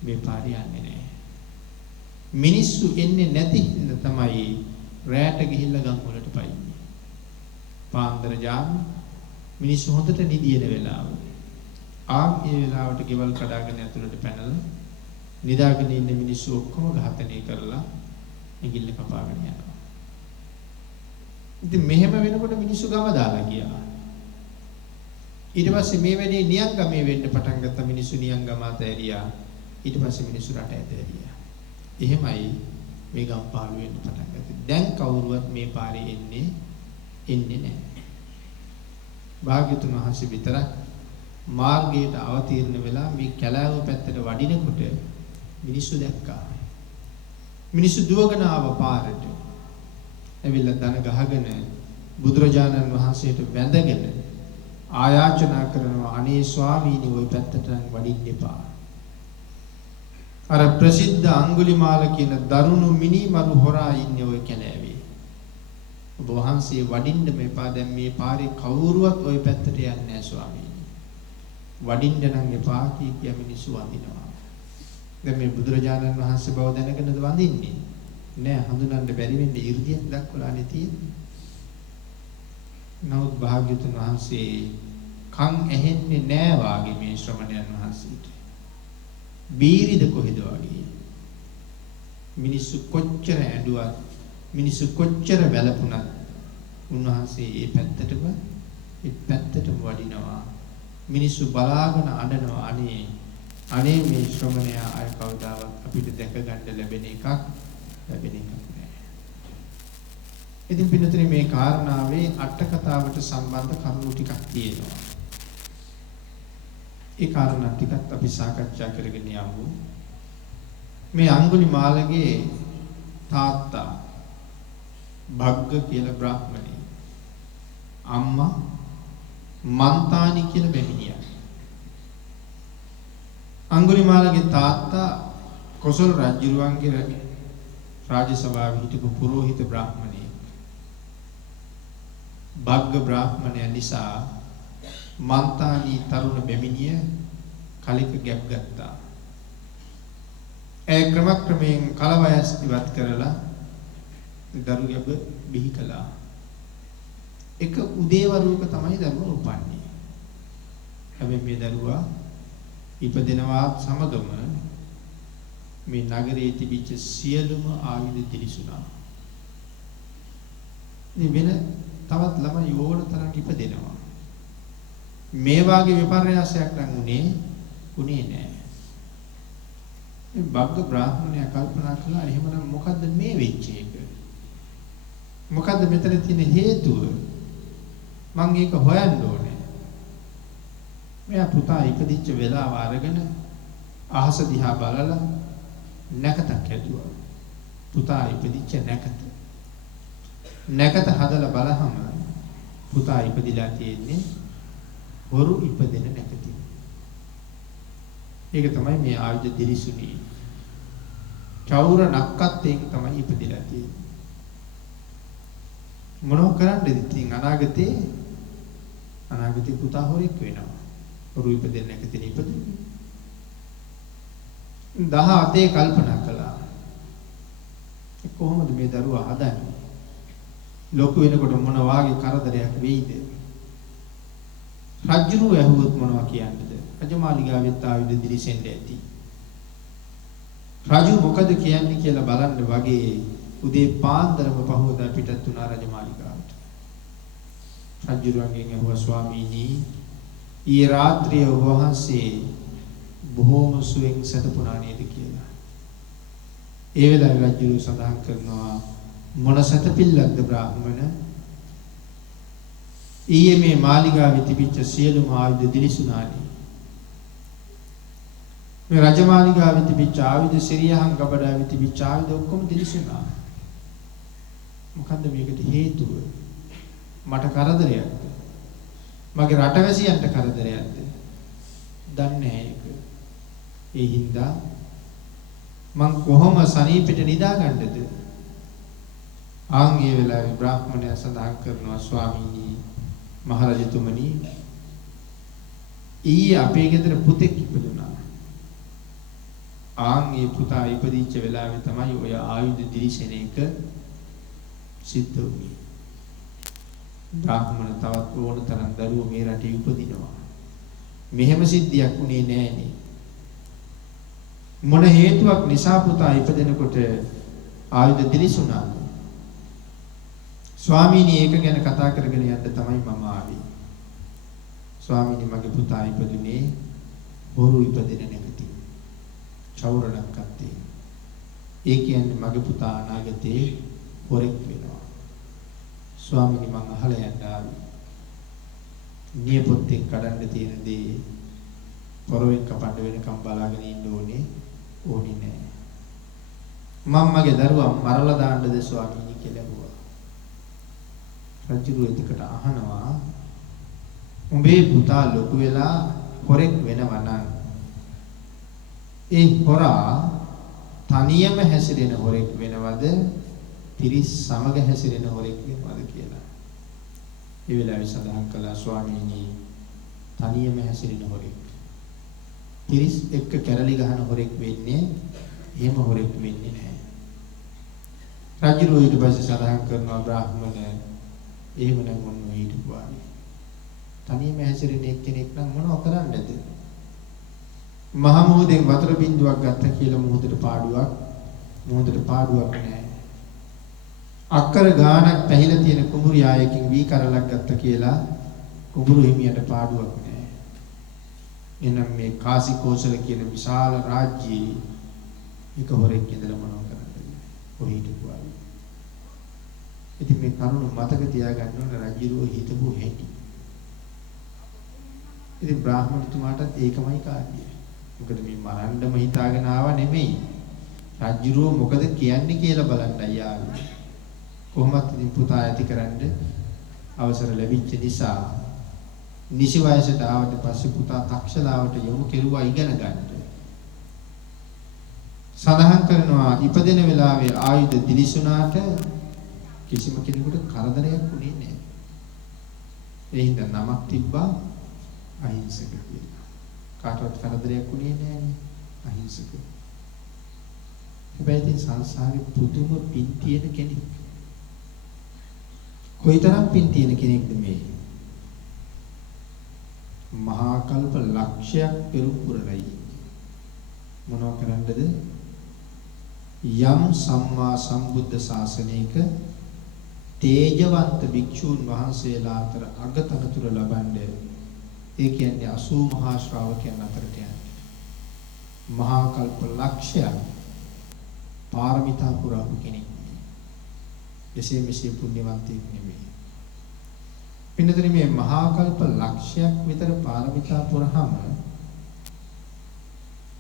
නැහැ. මිනිස්සු එන්නේ නැති හින්දා තමයි රැට ගිහිල්ලා ගම් වලට පයින්නේ. පාන්දර ජාම මිනිස්සු හොඳට නිදින වෙලාව. ඒ වෙලාවට ගෙවල් කඩාගෙන ඇතුළට පැනලා නිදාගෙන ඉන්න මිනිස්සු ඔක්කොම ඝාතනය කරලා ඇඟිල්ල කපාගෙන යනවා. ඉතින් මෙහෙම වෙනකොට මිනිස්සු ගම දාලා ගියා. ඊට පස්සේ මේ වැඩේ නියංගමේ වෙන්න පටන් ගත්ත මිනිස්සු නියංගම අතහැරියා. ඊට පස්සේ මිනිස්සු රට ඇතහැරියා. එහෙමයි මේ ගම් පාළු වෙන්න පටන් ගත්තේ. දැන් කවුරුවත් මේ පාරේ එන්නේ නැහැ. භාග්‍යතුන් වහන්සේ විතරක් මාර්ගයට අවතීර්ණ වෙලා මේ කැලෑව පැත්තට වඩිනකොට මිනිස්සු දැක්කා. මිනිස්සු දුවගෙන ආව පාරට. ඇවිල්ලා දන ගහගෙන බුදුරජාණන් වහන්සේට වැඳගෙන ආයාචනා කරනවා අනේ ස්වාමීනි ওই පැත්තට වඩින්න එපා. අර ප්‍රසිද්ධ අඟුලිමාල කියන දරුණු මිනිමරු හොරා ඉන්නේ ওই කැලෑවේ. ඔබ වහන්සේ වඩින්න මේපා දැන් මේ පාරේ කවුරුවත් ওই පැත්තට යන්නේ නැහැ ස්වාමීනි. වඩින්න නම් එපා කිය මිනිස්සු වඳිනවා. දැන් මේ බුදුරජාණන් වහන්සේ බව දැනගෙනද වඳින්නේ? නෑ, හඳුනන්න බැරි වෙන්නේ 이르දියක් දක්වලානේ තියෙන්නේ. නමුත් භාග්‍යතුන් වහන්සේ කන් ඇහෙන්නේ නෑ වාගේ මේ ශ්‍රමණයන් වහන්සේට. බීරිද කොහෙද වාගේ. මිනිස්සු කොච්චර ඇඬුවත් මිනිස්සු කොච්චර වැළපුණත් උන්වහන්සේ ඒ පැත්තටම වඩිනවා. මිනිස්සු බලාගෙන අඬනවා අනේ මේ ශ්‍රමණයා අය කවදාවත් අපිට දැක ගන්න ලැබෙන එකක් නෑ. ඉතින් පින්නතේ මේ කාරණාවේ අට කතාවට සම්බන්ධ කරුණු ටිකක් තියෙනවා. ඒ කාරණා ටිකත් අපි සාකච්ඡා කරගෙන යමු. මේ අඟුලිමාලගේ තාත්තා භග්ග කියලා බ්‍රාහ්මණයෙක්. අම්මා මන්තානි කියලා බැමිණියා. අඟුලිමාලගේ තාත්තා කොසල් රජුරුවන්ගේ රාජ්‍ය සභාවේ හිටපු පුරෝහිත බ්‍රාහ්මණයෙක්. භග්ග බ්‍රාහ්මණය නිසා මන්තානි තරුණ බැමිණිය කලික ගැප් ගත්තා. ඒ ක්‍රමයෙන් කලවයස් ඉවත් කරලා දරු ගැබ බිහි කළා. එක උදේවරුවක තමයි දරුවා උපන්නේ. හැබැයි මේ දරුවා ඉපදෙනවා සමගම මේ නගරයේ තිබිච්ච සියලුම ආයුධ දිලිසුණා. මේ වෙන තවත් ළමයි ඕන තරම් ඉපදෙනවා. මේ වාගේ විපර්යාසයක් නම් උනේ නෑ. මේ භග්ග බ්‍රාහ්මණයා කල්පනා කළා එහෙමනම් මොකද්ද මේ වෙච්ච එක? මොකද්ද මෙතන තියෙන හේතුව? මම ඒක හොයන්න ඕනේ. මෙයා පුතා ඉපදිච්ච වෙලාව අරගෙන අහස දිහා බලලා නැකතක් හැදුවා. පුතා ඉපදිච්ච නැකත. නැකත හදලා බලහම පුතා ඉපදිලා තියෙන්නේ හොරු ඉපදෙන නැකතින්. ඒක තමයි මේ ආයුධ දිලිසුණී. චෞර නක්කත් ඒක තමයි ඉපදිලා තියෙන්නේ. මොනව කරන්නද ඉතින් අනාගතේ පුතා හොරෙක් වෙනවා. හොරු ඉපදෙන නැකතින් ඉපදුනේ. 18 කල්පනා කළා. කොහොමද මේ දරුවා හදන්නේ? ලොකු වෙනකොට මොන වාගේ කරදරයක් වෙයිද? රජුරු ඇහුවොත් මොනවා කියන්නද? රජමාලිගාවෙත් ආයුධ දිලිසෙන්න ඇති. රජු මොකද කියන්නේ කියලා බලන්න වගේ උදේ පාන්දරම පහවදා පිටත් වුණා රජමාලිගාවට. රජුරුවන්ගෙන් ඇහුවා ස්වාමීනි ඊ රාත්‍රියේ වහන්සේ බොහෝම සුවෙන් සතපුණා නේද කියලා. ඒ වෙලාවේ රජු සඳහන් කරනවා මොන සතපිල්ලක්ද බ්‍රාහ්මණ? ඊයේ මේ මාලිගාවේ තිබිච්ච සියලුම ආයුධ දිලිසුණානේ. මේ රජමාලිගාවේ තිබිච්ච ආයුධ සිරියහන් ගබඩාවේ තිබිච්ච ආයුධ ඔක්කොම දිලිසුණා. මොකද්ද මේකට හේතුව? මට කරදරයක්ද? මගේ රටවැසියන්ට කරදරයක්ද? දන්නේ නැහැ ඒක. ඒ හින්දා මං කොහොම සනීපෙට නිදාගන්නද? ආන් ඒ වෙලාවේ බ්‍රාහ්මණයා සඳහන් කරනවා ස්වාමීනි මහරජතුමනි ඊයේ අපේ ගෙදර පුතෙක් ඉපදුනා. ආන් ඒ පුතා ඉපදිච්ච වෙලාවේ තමයි ඔය ආයුධ දිලිසෙන එක සිද්ධ වුනේ. බ්‍රාහ්මණ තවත් ඕන තරම් දරුවෝ මේ රටේ උපදිනවා. මෙහෙම සිද්ධියක් උනේ නෑනේ. මොන හේතුවක් නිසා පුතා ඉපදෙනකොට ආයුධ දිලිසුණාද? ස්වාමීනි ඒක ගැන කතා කරගෙන යන්න තමයි මම ආවේ. ස්වාමීනි මගේ පුතා ඉපදුනේ හොරු ඉපදෙන නැගති. චෞරණක් කත්තේ. ඒ කියන්නේ මගේ පුතා අනාගතේ හොරෙක් වෙනවා. ස්වාමීනි මං අහලා යන්න ආවේ. නියපොත්තෙන් කඩන්න තියෙන දේ පොරවෙන් කපන්න වෙනකම් බලාගෙන ඉන්න ඕනේ නෑ. මම මගේ දරුවා මරලා දාන්නද ස්වාමීනි කියලා ඇහුවා. රජු එතකට අහනවා උඹේ පුතා ලොකු වෙලා හොරෙක් වෙනවා නම් ඒ හොරා තනියම හැසිරෙන හොරෙක් වෙනවද තිරිස් සමග හැසිරෙන හොරෙක් වෙනවද කියලා. ඒ වෙලාවේ සඳහන් කළා ස්වාමීනි තනියම හැසිරෙන හොරෙක්. තිරිස් එක්ක කැරලි ගහන හොරෙක් වෙන්නේ එහෙම හොරෙක් වෙන්නේ නැහැ. රජු ඊට පස්සේ සඳහන් කරනවා බ්‍රාහ්මණ එහෙමනම් මොන හිටුවානේ. තනියම හැසිරෙන එක්කෙනෙක් නම් මොනව කරන්නද? මහ මොහොතෙන් වතුර බින්දුවක් ගත්ත කියලා මොහොතට පාඩුවක් නැහැ. අක්කර ගානක් පැහිලා තියෙන කුඹුරු යායකින් වී කරලක් ගත්ත කියලා කුඹුරු හිමියට පාඩුවක් නැහැ. එනම් මේ කාසිකෝසල කියන විශාල රාජ්‍යයේ එක හොරෙක් ඉඳලා මොනව කරන්නද? කොහේ හිටුවානේ. ඉතින් මේ කරුණ මතක තියාගන්න ඕන රජුරෝ හිතපු හැටි. ඉතින් බ්‍රාහ්මණතුමාටත් ඒකමයි කාර්යය. මොකද මේ මරන්නම හිතාගෙන ආව නෙමෙයි. රජුරෝ මොකද කියන්නේ කියලා බලන්නයි ආවේ. කොහොමත් ඉතින් පුතා ඇතිකරන්න අවසර ලැබිච්ච නිසා නිසි වයසට ආවට පස්සේ පුතා තක්ෂලාවට යොමු කෙරුවා ඉගෙන ගන්න. සඳහන් කරනවා ඉපදෙන වෙලාවේ ආයුධ දිලිසුණාට කිසිම කෙනෙකුට කරදරයක් වුණේ නැහැ. ඒ හින්දා නමක් තිබ්බා අහිංසක කියලා. කාටවත් කරදරයක් වුණේ නැහැ අහිංසක. හැබැයි ඉතින් සංසාරේ පුදුම පින් තියෙන කෙනෙක්. කොයිතරම් පින් තියෙන කෙනෙක්ද මේ? මහා කල්ප ලක්ෂයක් පෙරම් පුරලයි. මොනවා කරන්නද? යම් සම්මා සම්බුද්ධ ශාසනයක තේජවන්ත භික්ෂූන් වහන්සේලා අතර අගතනතුර ලබන්නේ ඒ කියන්නේ 80 මහා ශ්‍රාවකයන් අතරට යන්නේ. මහා කල්ප ලක්ෂයක් පාරමිතා පුරාපු කෙනෙක්. එසේ මෙසේ පුණ්‍යවන්තයෙක් නෙමෙයි. පින්නතර මේ මහා කල්ප ලක්ෂයක් විතර පාරමිතා පුරහම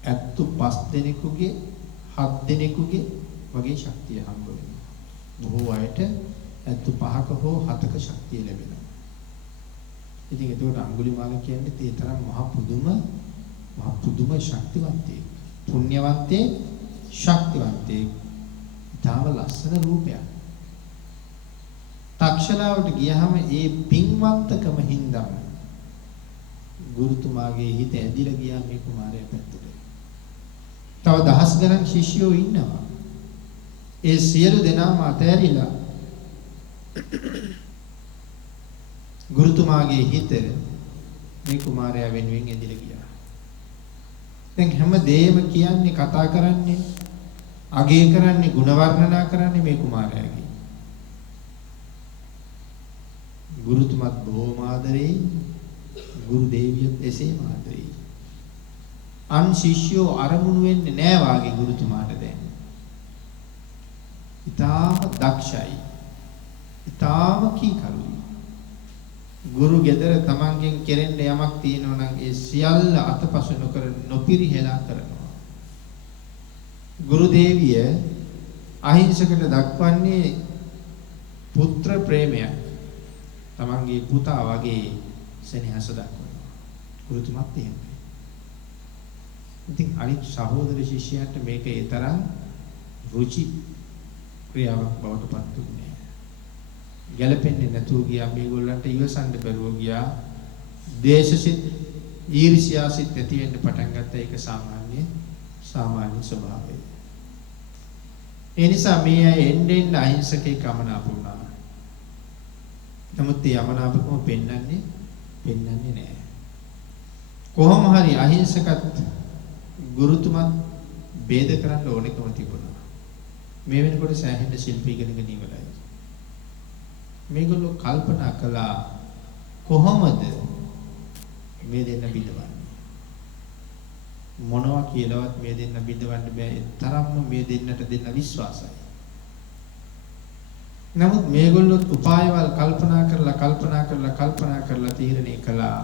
75 දෙනෙකුගේ 7 දෙනෙකුගේ වගේ ශක්තිය හම්බ වෙනවා. බොහෝ අයට 75ක හෝ 7ක ශක්තිය ලැබෙනවා. ඉතින් ඒකට අඟුලිමාල කියන්නේ ඒ තරම් මහ පුදුම ශක්තිවන්තයෙක්. පුණ්‍යවන්තයෙක්, ශක්තිවන්තයෙක්. ඊටම ලස්සන රූපයක්. තක්ෂලාවට ගියහම ඒ පින්වන්තකම හින්දාම ගුරුතුමාගේ හිත ඇදිලා ගියා මේ කුමාරයා පැත්තට. තව දහස් ගණන් ශිෂ්‍යයෝ ඉන්නවා. ඒ සියලු දෙනාම අතෑරිලා ගුරුතුමාගේ හිත මේ කුමාරයා වෙනුවෙන් ඇදිලා ගියා. දැන් හැමදේම කියන්නේ කතා කරන්නේ අගය කරන්නේ ගුණ වර්ණනා කරන්නේ මේ කුමාරයාගේ. ගුරුතුමත් බොහෝම ආදරේ, ගුරු දේවියත් එසේම ආදරේ. අන් ශිෂ්‍යෝ අරමුණු වෙන්නේ නෑ වාගේ ගුරුතුමාට දැන්. ඊටාම දක්ෂයි. ඊටාම කීකරුයි. ගුරු ගෙදර තමන්ගෙන් කෙරෙන්න යමක් තියෙනවා නම් ඒ සියල්ල අතපසු නොකර නොපිරිහෙලා කරනවා. ගුරු දේවිය අහිංසකට දක්වන්නේ පුත්‍ර ප්‍රේමයක්. තමන්ගේ පුතා වගේ සෙනෙහස දක්වනවා. ගුරුතුමත් එහෙමයි. ඉතින් අනිත් සහෝදර ශිෂ්‍යයන්ට මේක ඒ තරම් රුචි ක්‍රියාවක් බවට පත් වුණේ. ගැළපෙන්නේ නැතුව ගියා මේගොල්ලන්ට ඉවසන්න බැරුව ගියා. දේශසිත ඊර්ෂ්‍යාසිත ඇති වෙන්න පටන් ගත්තා. ඒක සාමාන්‍ය ස්වභාවය. ඒ නිසා මේ අය එන්න අහිංසකේ කමනාප වුණා. නමුත් ඒ යමනාපකම පෙන්වන්නේ නැහැ. කොහොම හරි අහිංසකත් ගුරුතුමත් ભેද කරන්න ඕනෙකම තිබුණා. මේ වෙනකොට සෑහෙන ශිල්පී ඉගෙනගෙන ඉවරයි. මේගොල්ලෝ කල්පනා කළා කොහොමද මේ දෙන්න බිඳවන්නේ? මොනවා කියලාවත් මේ දෙන්න බිඳවන්න බෑ. තරම්ම මේ දෙන්නට දෙන්න විශ්වාසයි. නමුත් මේගොල්ලෝ උපායවල් කල්පනා කරලා තීරණය කළා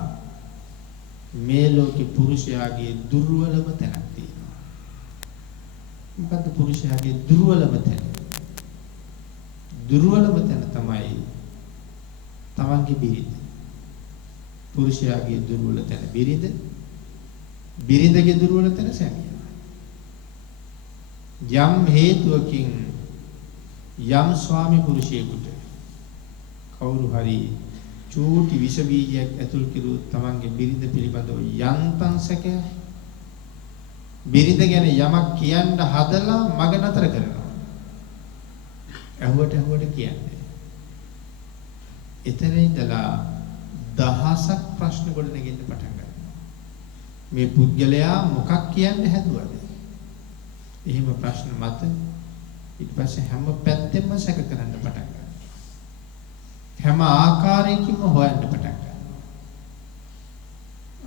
මේ ලෝකේ පුරුෂයාගේ දුර්වලම තැනක් තියෙනවා. මොකද්ද පුරුෂයාගේ දුර්වලම තැන? දුර්වලම තැන තමයි තමන්ගේ බිරිඳ. පුරුෂයාගේ දුර්වල තැන බිරිඳ. බිරිඳගේ දුර්වල තැන සැමියා. යම් හේතුවකින් යම් ස්වාමි පුරුෂයෙකුට කවුරු හරි චූටි විස බීජයක් ඇතුල් කිරුවොත් තමන්ගේ බිරිඳ පිළිබඳව යන්තම් සැකයක් බිරිඳ ගැන යමක් කියන්න හදලා මග නතර කරනවා. ඇහුවට කියන්නේ. එතන ඉඳලා දහසක් ප්‍රශ්න ගොඩ නැගෙන්න පටන් ගන්නවා. මේ පුද්ගලයා මොකක් කියන්න හැදුවද? එහෙම ප්‍රශ්න මත ඊට පස්සේ හැම පැත්තෙම සැක කරන්න පටන් ගන්නවා. හැම ආකාරයකින්ම හොයන්න පටන් ගන්නවා.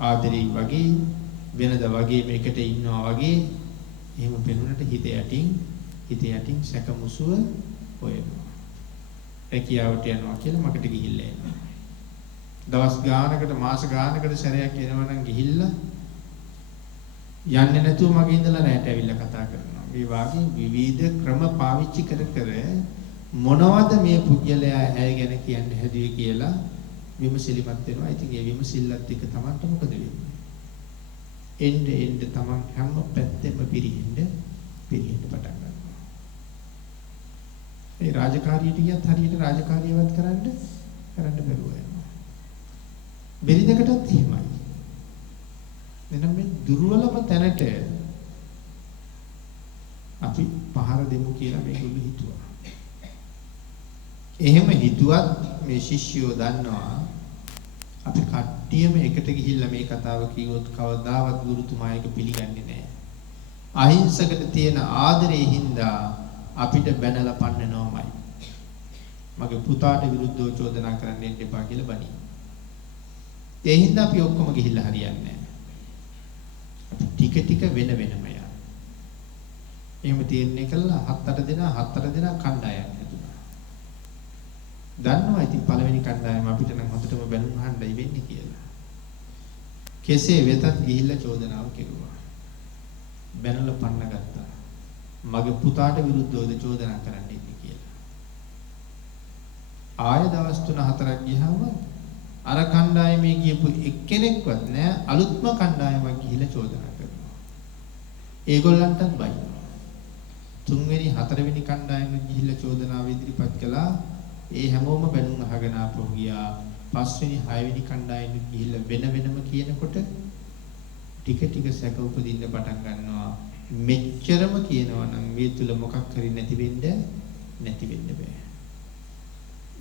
ආදරේ වගේ වෙනද වගේ මේකට ඉන්නවා වගේ එහෙම පෙනුනට හිත යටින් සැක මුසුව හොයනවා. රැකියාවට යනවා කියලා මකට ගිහිල්ලා එනවා. දවස් ගානකට මාස ගානකට සැරයක් එනවා නම් ගිහිල්ලා යන්නේ නැතුව මගේ ඉඳලා රැට ඇවිල්ලා කතා කරනවා. මේ වාගේ විවිධ ක්‍රම පාවිච්චි කර මොනවද මේ පුද්ගලයා ඇය ගැන කියන්නේ හැදුවේ කියලා විමසිලිමත් වෙනවා. ඉතින් ඒ විමසිල්ලත් එක්ක Tamanට මොකද වෙන්නේ? එන්න Taman හැම පැත්තෙම පිරිහින්න පටන් ගන්නවා. ඒ රාජකාරියට ගියත් හරියට රාජකාරියවත් කරන්න බැරුව යනවා. බෙරිදකටත් එහෙමයි. එනම් මේ දුර්වලම තැනට අපි පහර දෙමු කියලා මේගොල්ලෝ හිතුවා. එහෙම හිතුවත් මේ ශිෂ්‍යයෝ දන්නවා අපි කට්ටියම එකට ගිහිල්ලා මේ කතාව කිව්වොත් කවදාවත් ගුරුතුමා එක පිළිගන්නේ නැහැ. අහිංසකට තියෙන ආදරේ හින්දා අපිට බැනලා පන්නනවාමයි. මගේ පුතාට විරුද්ධව චෝදනා කරන්න එන්න එපා කියලා බණි. ඒ හින්දා අපි ඔක්කොම ගිහිල්ලා හරියන්නේ නැහැ. අපි ටික වෙන වෙනම යනවා. එහෙම තීරණය කළා 7-8 දෙනා කණ්ඩායම් හැදුනා. දන්නවා ඉතින් පළවෙනි කණ්ඩායම අපිට නම් හොඳටම බැලුම් අහන්නයි වෙන්නේ කියලා. කෙසේ වෙතත් ගිහිල්ලා චෝදනාව කෙරුවා. බැනලා පන්න ගත්තා. මගේ පුතාට විරුද්ධවද චෝදනා කරන්න ඉන්නේ කියලා. ආය දවස් 3-4ක් ගියාම අර කණ්ඩායමේ ගියපු එක්කෙනෙක්වත් නෑ අලුත්ම කණ්ඩායමක් ගිහිල්ලා චෝදනා කරනවා. ඒගොල්ලන්ටත් බයිනවා. 3වෙනි 4වෙනි කණ්ඩායම ගිහිල්ලා චෝදනාව ඉදිරිපත් කළා. ඒ හැමෝම බැලුම් අහගෙන ආපහු ගියා. 5වෙනි 6වෙනි කණ්ඩායම ගිහිල්ලා වෙනම කියනකොට ටික සැක උපදින්න පටන් ගන්නවා. මෙච්චරම කියනවා නම් මේ තුල මොකක් හරි නැති වෙන්න බෑ.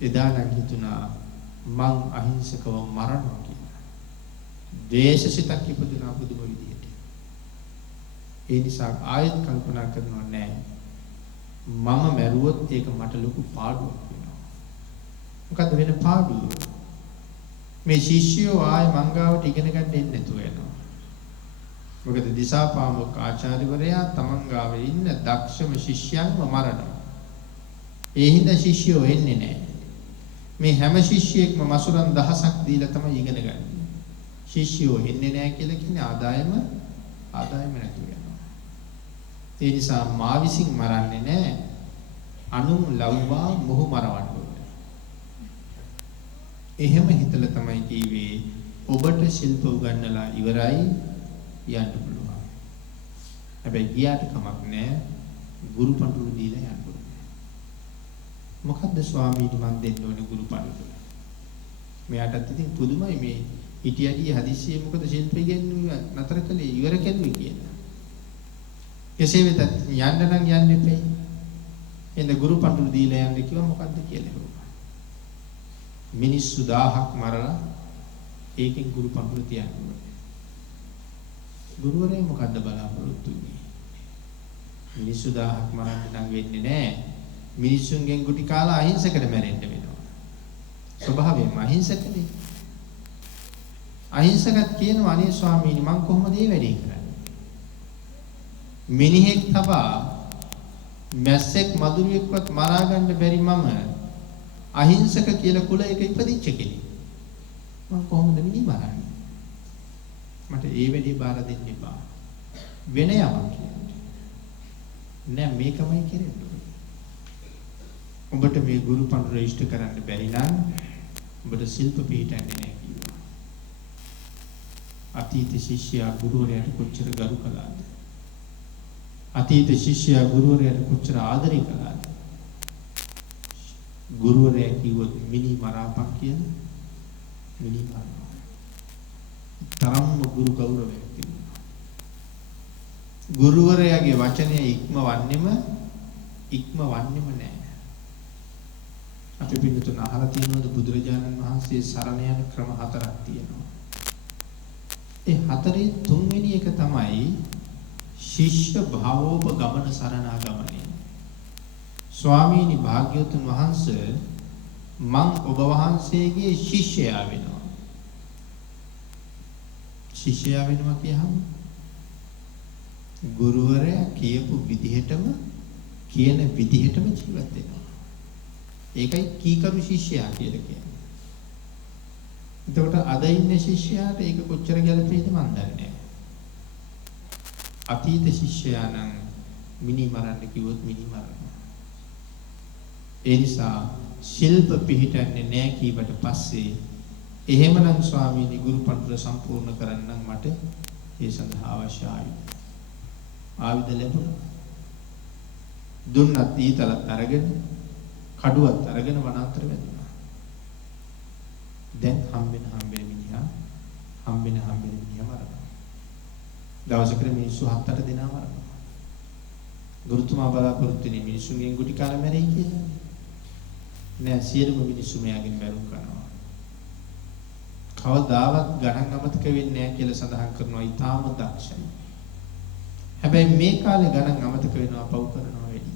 එදා නම් හිතුණා මං අහිංසකව මරනවා කියලා. ද්වේෂසිතක් ඉපදුනා පුදුම විදියට. ඒ නිසා ආයෙත් කල්පනා කරනවා නෑ. මම මැරුවොත් ඒක මට ලොකු පාඩුවක් වෙනවා. මොකද වෙන පාඩුව? මේ ශිෂ්‍යයෝ ආයෙ මංගාවට ඉගෙන ගන්න දෙන්නේ නැතුව යනවා. මොකද දිසාපාමොක් ආචාර්යවරයා තමන් ගාව ඉන්න දක්ෂම ශිෂ්‍යයන්ව මරනවා. ඒ හින්දා ශිෂ්‍යයෝ එන්නේ නැහැ. මේ හැම ශිෂ්‍යයෙක්ම මසුරන් දහසක් දීලා තමයි ඉගෙන ගන්න. ශිෂ්‍යයෝ එන්නේ නැහැ කියලා කියන්නේ ආදායම නැතුව යනවා. ඒ නිසා මා විසින් මරන්නේ නැහැ. අනුන් ලව්වා මොහු මරවන්න ඕනේ. එහෙම හිතලා තමයි කීවේ ඔබට ශිල්ප උගන්වලා ඉවරයි යන්න පුළුවන්. හැබැයි ගියාට කමක් නැහැ. ගුරු පඬුරු දීලා යන්න ඕනේ. මොකද්ද ස්වාමීනි මන් දෙන්න ඕනේ ගුරු පඬුරු? මෙයාටත් ඉතින් පුදුමයි මේ හිටියදී හදිස්සියේ මොකද ශිල්ප ඉගෙනුවේ නතර කළේ ඉවර කළුවේ කියලා. කෙසේ වෙතත් යන්න නම් යන්න එපේ. එන්න ගුරු පඬුරු දීලා යන්න කිව්වා මොකද්ද කියලා හෙව්වා. මිනිස්සු 1000ක් මරලා ඒකෙන් ගුරු පඬුරු තියන්නේ. ගුරුවරයා මොකද්ද බලාපොරොත්තු වෙන්නේ? මිනිස්සු 1000ක් මරන්න නම් වෙන්නේ නැහැ. මිනිස්සුන්ගෙන් ගුටි කාලා අහිංසකට මැරෙන්න වෙනවා. ස්වභාවයෙන්ම අහිංසකනේ. අහිංසකත් කියනවා අනේ ස්වාමීනි මං කොහොමද මේ වැඩේ කරන්නේ? මිනිහෙක් තබා මැස්සෙක් මදුරුවෙක්වත් මරා ගන්න බැරි මම අහිංසක කියලා කුලයක ඉපදිච්ච කෙනෙක්. මං කොහොමද මිනි මරන්නේ? මට ඒ වැඩේ බාර දෙන්න එපා. වෙන යමක් කියන්නේ. නෑ මේකමයි කරන්නේ. ඔබට මේ ගුරු පඬුර ඉෂ්ට කරන්න බැරි නම් ඔබට ශිල්ප පිළිටන්නේ නෑ කිව්වා. අතීත ශිෂ්‍යයා ගුරුවරයාට කොච්චර ගරු කළාද? අතීත ශිෂ්‍යයා ගුරුවරයාට කොච්චර ආදරය කළාද? ගුරුවරයා කිව්වොත් මිනි මරාපන් කියලා මිනි මරනවා. තරම්ම ගුරු ගෞරවයක් තිබුණා. ගුරුවරයාගේ වචනය ඉක්මවන්නෙම නෑ. අපි පිළිතුරු අහලා තියෙනවද බුදුරජාණන් වහන්සේ සරණ යන ක්‍රම 4ක් තියෙනවා. ඒ 4 තුන්වෙනි එක තමයි ශිෂ්‍ය භාවෝපගමන සරණාගමනය. ස්වාමීනි භාග්‍යවතුන් වහන්සේ මං ඔබ වහන්සේගේ ශිෂ්‍යයා වෙනවා. ශිෂ්‍යයා වෙනවා කියහම ගුරුවරයා කියපු විදිහටම කියන විදිහටම ජීවත් වෙනවා. ඒකයි කීකරු ශිෂ්‍යයා කියලා කියන්නේ. එතකොට අද ඉන්න ශිෂ්‍යයාට ඒක කොච්චර ගැළපෙයිද මන් දන්නේ නැහැ. අතීත ශිෂ්‍යයා නම් මිනි මරන්න කිව්වොත් මිනි මරනවා. ඒ නිසා ශිල්ප පිහිටන්නේ නැහැ කීවට පස්සේ එහෙමනම් ස්වාමීනි ගුරු පඬුර සම්පූර්ණ කරන්න මට ඒ සඳහා අවශ්‍ය ආයුධ ලැබුණා. දුන්නත් ඊතලත් අරගෙන කඩුවත් අරගෙන වනාන්තර වැදුනා. දැන් හම්බෙන මිනිහා මරනවා. දවසකට මිනිස්සු 7-8 දෙනා මරනවා. ගුරුතුමා බලාපොරොත්තු වෙන්නේ මිනිස්සුන්ගෙන් ගුටි කාලා මැරෙයි කියලා. නෑ, සියලුම මිනිස්සු මෙයාගෙන් මැරුම් කරනවා. කවදාවත් ගණන් අමතක වෙන්නේ නැහැ කියලා සඳහන් කරනවා. ඊටාම දක්ෂයි. හැබැයි මේ කාලේ ගණන් අමතක වෙනවා, පව් කරනවා වැඩි.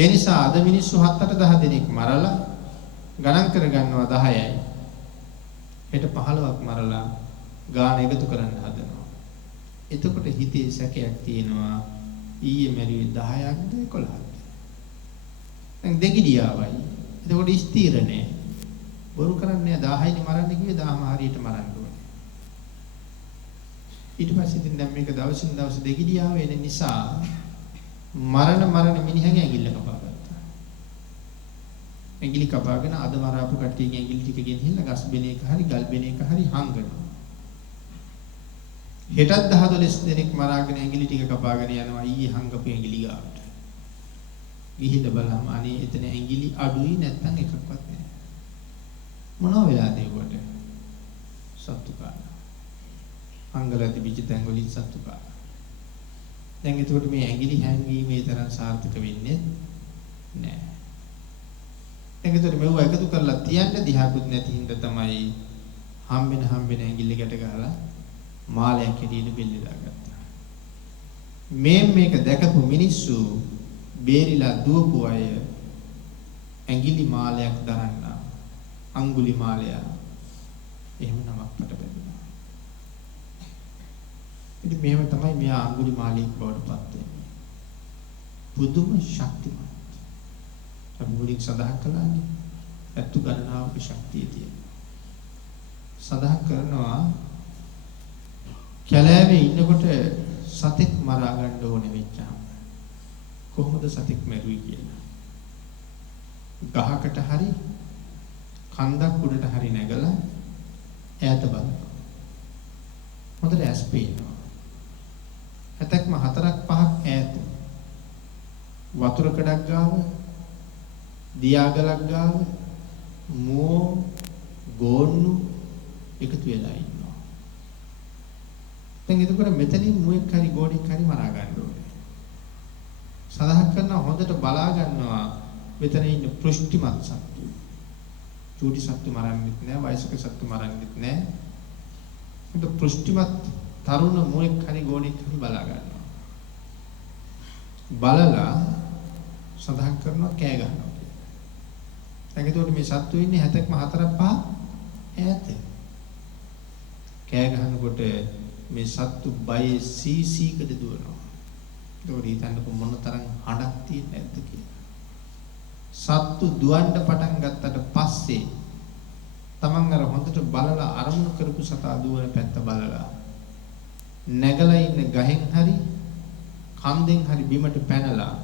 ඒ නිසා අද මිනිස්සු 7-8 දෙනෙක් මරලා ගණන් කරගන්නවා 10යි. හෙට 15ක් මරලා ගාන එකතු කරන්න හදනවා. එතකොට හිතේ සැකයක් තියෙනවා, ඊයේ මැරුවේ 10ක්ද 11ක්ද? දැන් දෙගිඩියාවයි. එතකොට ස්ථිර නෑ. බොරු කරන්නේ 10යිනේ මරන්න කිව්වේ 10ම හරියට මරන්න ඕනේ. ඊට පස්සේ ඉතින් දැන් මේක දවසින් දවස දෙගිඩියාව වෙන නිසා මරණ මිනිහගේ ඇඟිල්ල කපාගත්තා. ඇඟිලි කපාගෙන අද මරාපු කට්ටියගේ ඇඟිලි ටික ගෙනහිල්ලා ගස් බෙන එක හරි ගල් බෙන එක හරි හංගනවා. හෙටත් 10-12 දෙනෙක් මරාගෙන ඇඟිලි ටික කපාගෙන යනවා ඊයේ හංගපු ඇඟිලි ගාවට. ගිහිල්ලා බලන්න අනේ එතන ඇඟිලි අඩුයි නැත්නම් එකක්වත් නැහැ. මොනවා වෙලාද ඒකට? සත්තු කාලා. අංගල තිබිච්ච තැන් වලින් සත්තු කාලා. දැන් එතකොට මේ ඇඟිලි හැංගීමේ තරම් සාර්ථක වෙන්නේ නැහැ. දැන් එතකොට මේව එකතු කරලා තියන්න දිහාකුත් නැති හින්දා තමයි හම්බෙන ඇඟිල්ල ගැට ගහලා මාලයක් හැටියට බෙල්ල දාගත්තා. මේක දැකපු මිනිස්සු බේරිලා දුවපු අය ඇඟිලි මාලයක් දරන්න අඟුලි මාලයා එහෙම නමක් පට බැලුවා. ඉතින් මෙහෙම තමයි මෙයා අඟුලි මාලයක් බවට පත් වෙන්නේ. පුදුම ශක්තිමත්. අපි මුලින් සඳහන් කළානේ ඇත්තු ගණනාවක ශක්තිය තියෙනවා. සඳහන් කරනවා කැලෑවේ ඉන්නකොට සතෙක් මරා ගන්න ඕනේ වෙච්චාම කොහොමද සතෙක් මැරුවේ කියලා. ගහකට හරි කන්දක් උඩට හරි නැගලා ඈත බලනවා. හොඳට ඇස් පේනවා. හැතක්ම 4-5ක් ඈත. වතුර කඩක් ගාව, දියාගලක් ගාව, මෝ ගෝන්නු එකතු වෙලා ඉන්නවා. දැන් එතකොට මෙතනින් මුවෙක් හරි ගෝණෙක් හරි මරා ගන්න ඕනේ. සඳහන් කරනවා හොඳට බලා ගන්නවා මෙතන ඉන්න පෘෂ්ටිමත් සත්තු. චූටි සත්තු මරන්නෙත් නෑ, වයසක සත්තු මරන්නෙත් නෑ. ඒක පෘෂ්ටිමත් තරුණ මුවෙක් හරි ගෝණෙක් හරි බලා ගන්නවා. බලලා සඳහන් කරනවා කෑ ගන්නවා කියලා. දැන් එතකොට මේ සත්තු ඉන්නේ 7-4-5 ඈත. කෑ ගහනකොට මේ සත්තු බයේ සීසීකට දුවනවා. ඒකට හිතන්නකො මොන තරම් හඬක් තියෙන්නේ නැද්ද කියලා. සත්තු දුවන්න පටන් ගත්තට පස්සේ තමන් අර හොඳට බලලා අරමුණු කරපු සතා දුවන පැත්ත බලලා නැගලා ඉන්න ගහෙන් හරි කන්දෙන් හරි බිමට පැනලා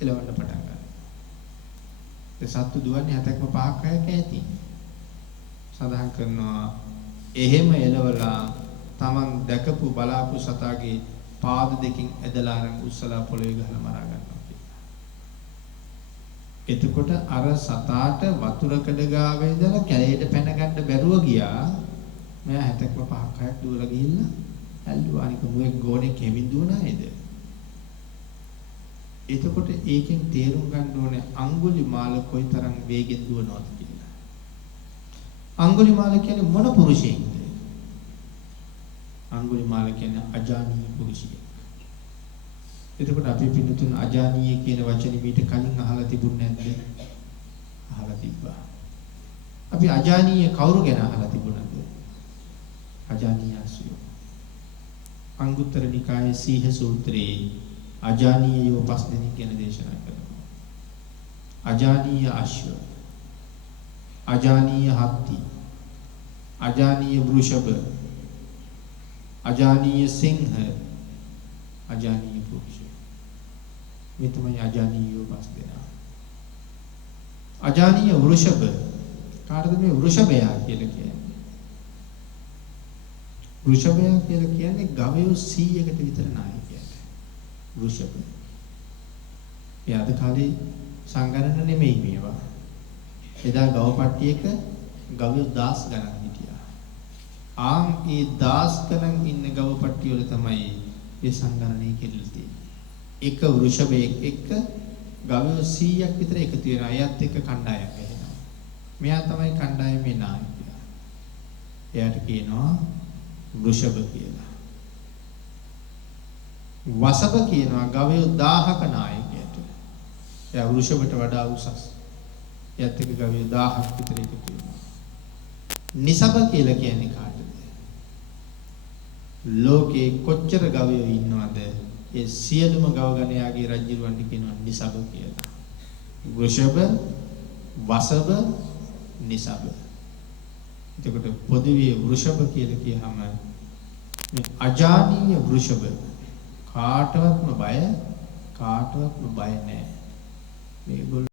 එලවන්න පටන් ගන්නවා. ඒ සත්තු දුවන්නේ 7-5ක් ඇති. සඳහන් කරනවා එහෙම එලවලා තමන් දැකපු බලාපු සතාගේ පාද දෙකෙන් ඇදලා අරන් උස්සලා පොළවේ ගහලා මරා ගන්නවා කියලා. එතකොට අර සතාට වතුරකඩ ගාවේ ඉඳලා කැලේට පැන ගන්න බැරුව ගියා. මෙයා 7-5ක් දුවලා ගිහිල්ලා ඇල්ලුවා. අනික මුවෙක් ගෝණේ කෙමින් දුවනායේද? එතකොට ඒකෙන් තේරුම් ගන්න ඕනේ අඟුලිමාල කොයිතරම් වේගෙන් දුවනවද කියලා. අඟුලිමාල කියන්නේ මොන පුරුෂයෙක්ද? අඟුලිමාල කියන්නේ අජානීය පුරුෂයෙක්. එතකොට අපි පින්නතුන් අජානීය කියන වචනේ මීට කලින් අහලා තිබුණේ නැද්ද? අහලා තිබ්බා. අපි අජානීය කවුරු ගැන අහලා තිබුණාද? අජානීය අසුය. අංගුත්තර නිකායේ සීහ සූත්‍රයේ අජානීයෝ 5 දෙනෙක් ගැන දේශනා කරනවා. අජානීය අශ්ව, අජානීය හත්ති, අජානීය වෘෂභ, අජානීය සිංහ, අජානීය පුරුෂ. මේ තමයි අජානීයෝ 5 දෙනා. අජානීය වෘෂභ කාටද මේ වෘෂභයා කියලා කියන්නේ? වෘෂභයා කියලා කියන්නේ ගවයෝ 100කට විතර නායකයෙක්. වෘෂභ. ඒ අද කාලේ සංගණන නෙමෙයි මේවා. එදා ගවපට්ටියක ගවයෝ 10 ගණන් හිටියා. ඒ 10 ගණන් ඉන්න ගවපට්ටිය වල තමයි මේ සංගණනය කෙරෙලා තියෙන්නේ. එක වෘෂභයෙක් එක්ක ගවයෝ 100ක් විතර එකතු වෙනවා. එයත් එක්ක කණ්ඩායමක් වෙනවා. මෙයා තමයි කණ්ඩායමේ නායකයා. එයාට කියනවා වෘෂභ කියලා. වසභ කියනවා ගවයෝ 1000ක නායකයට. එයා වෘෂභට වඩා උසස්. එයත් එක්ක ගවයෝ 1000ක් විතර එකතු වෙනවා. නිසභ කියලා කියන්නේ කාටද? ලෝකේ කොච්චර ගවයෝ ඉන්නවද? ඒ සියලුම ගව ගණයාගේ රජුවන්ට කියනවා නිසභ කියලා. වෘෂභ, වසභ, නිසභ. එතකොට පොදුවේ වෘෂභ කියලා කියහම මේ අජානීය වෘෂභ කාටවත්ම බය නැහැ. මේගොල්ලෝ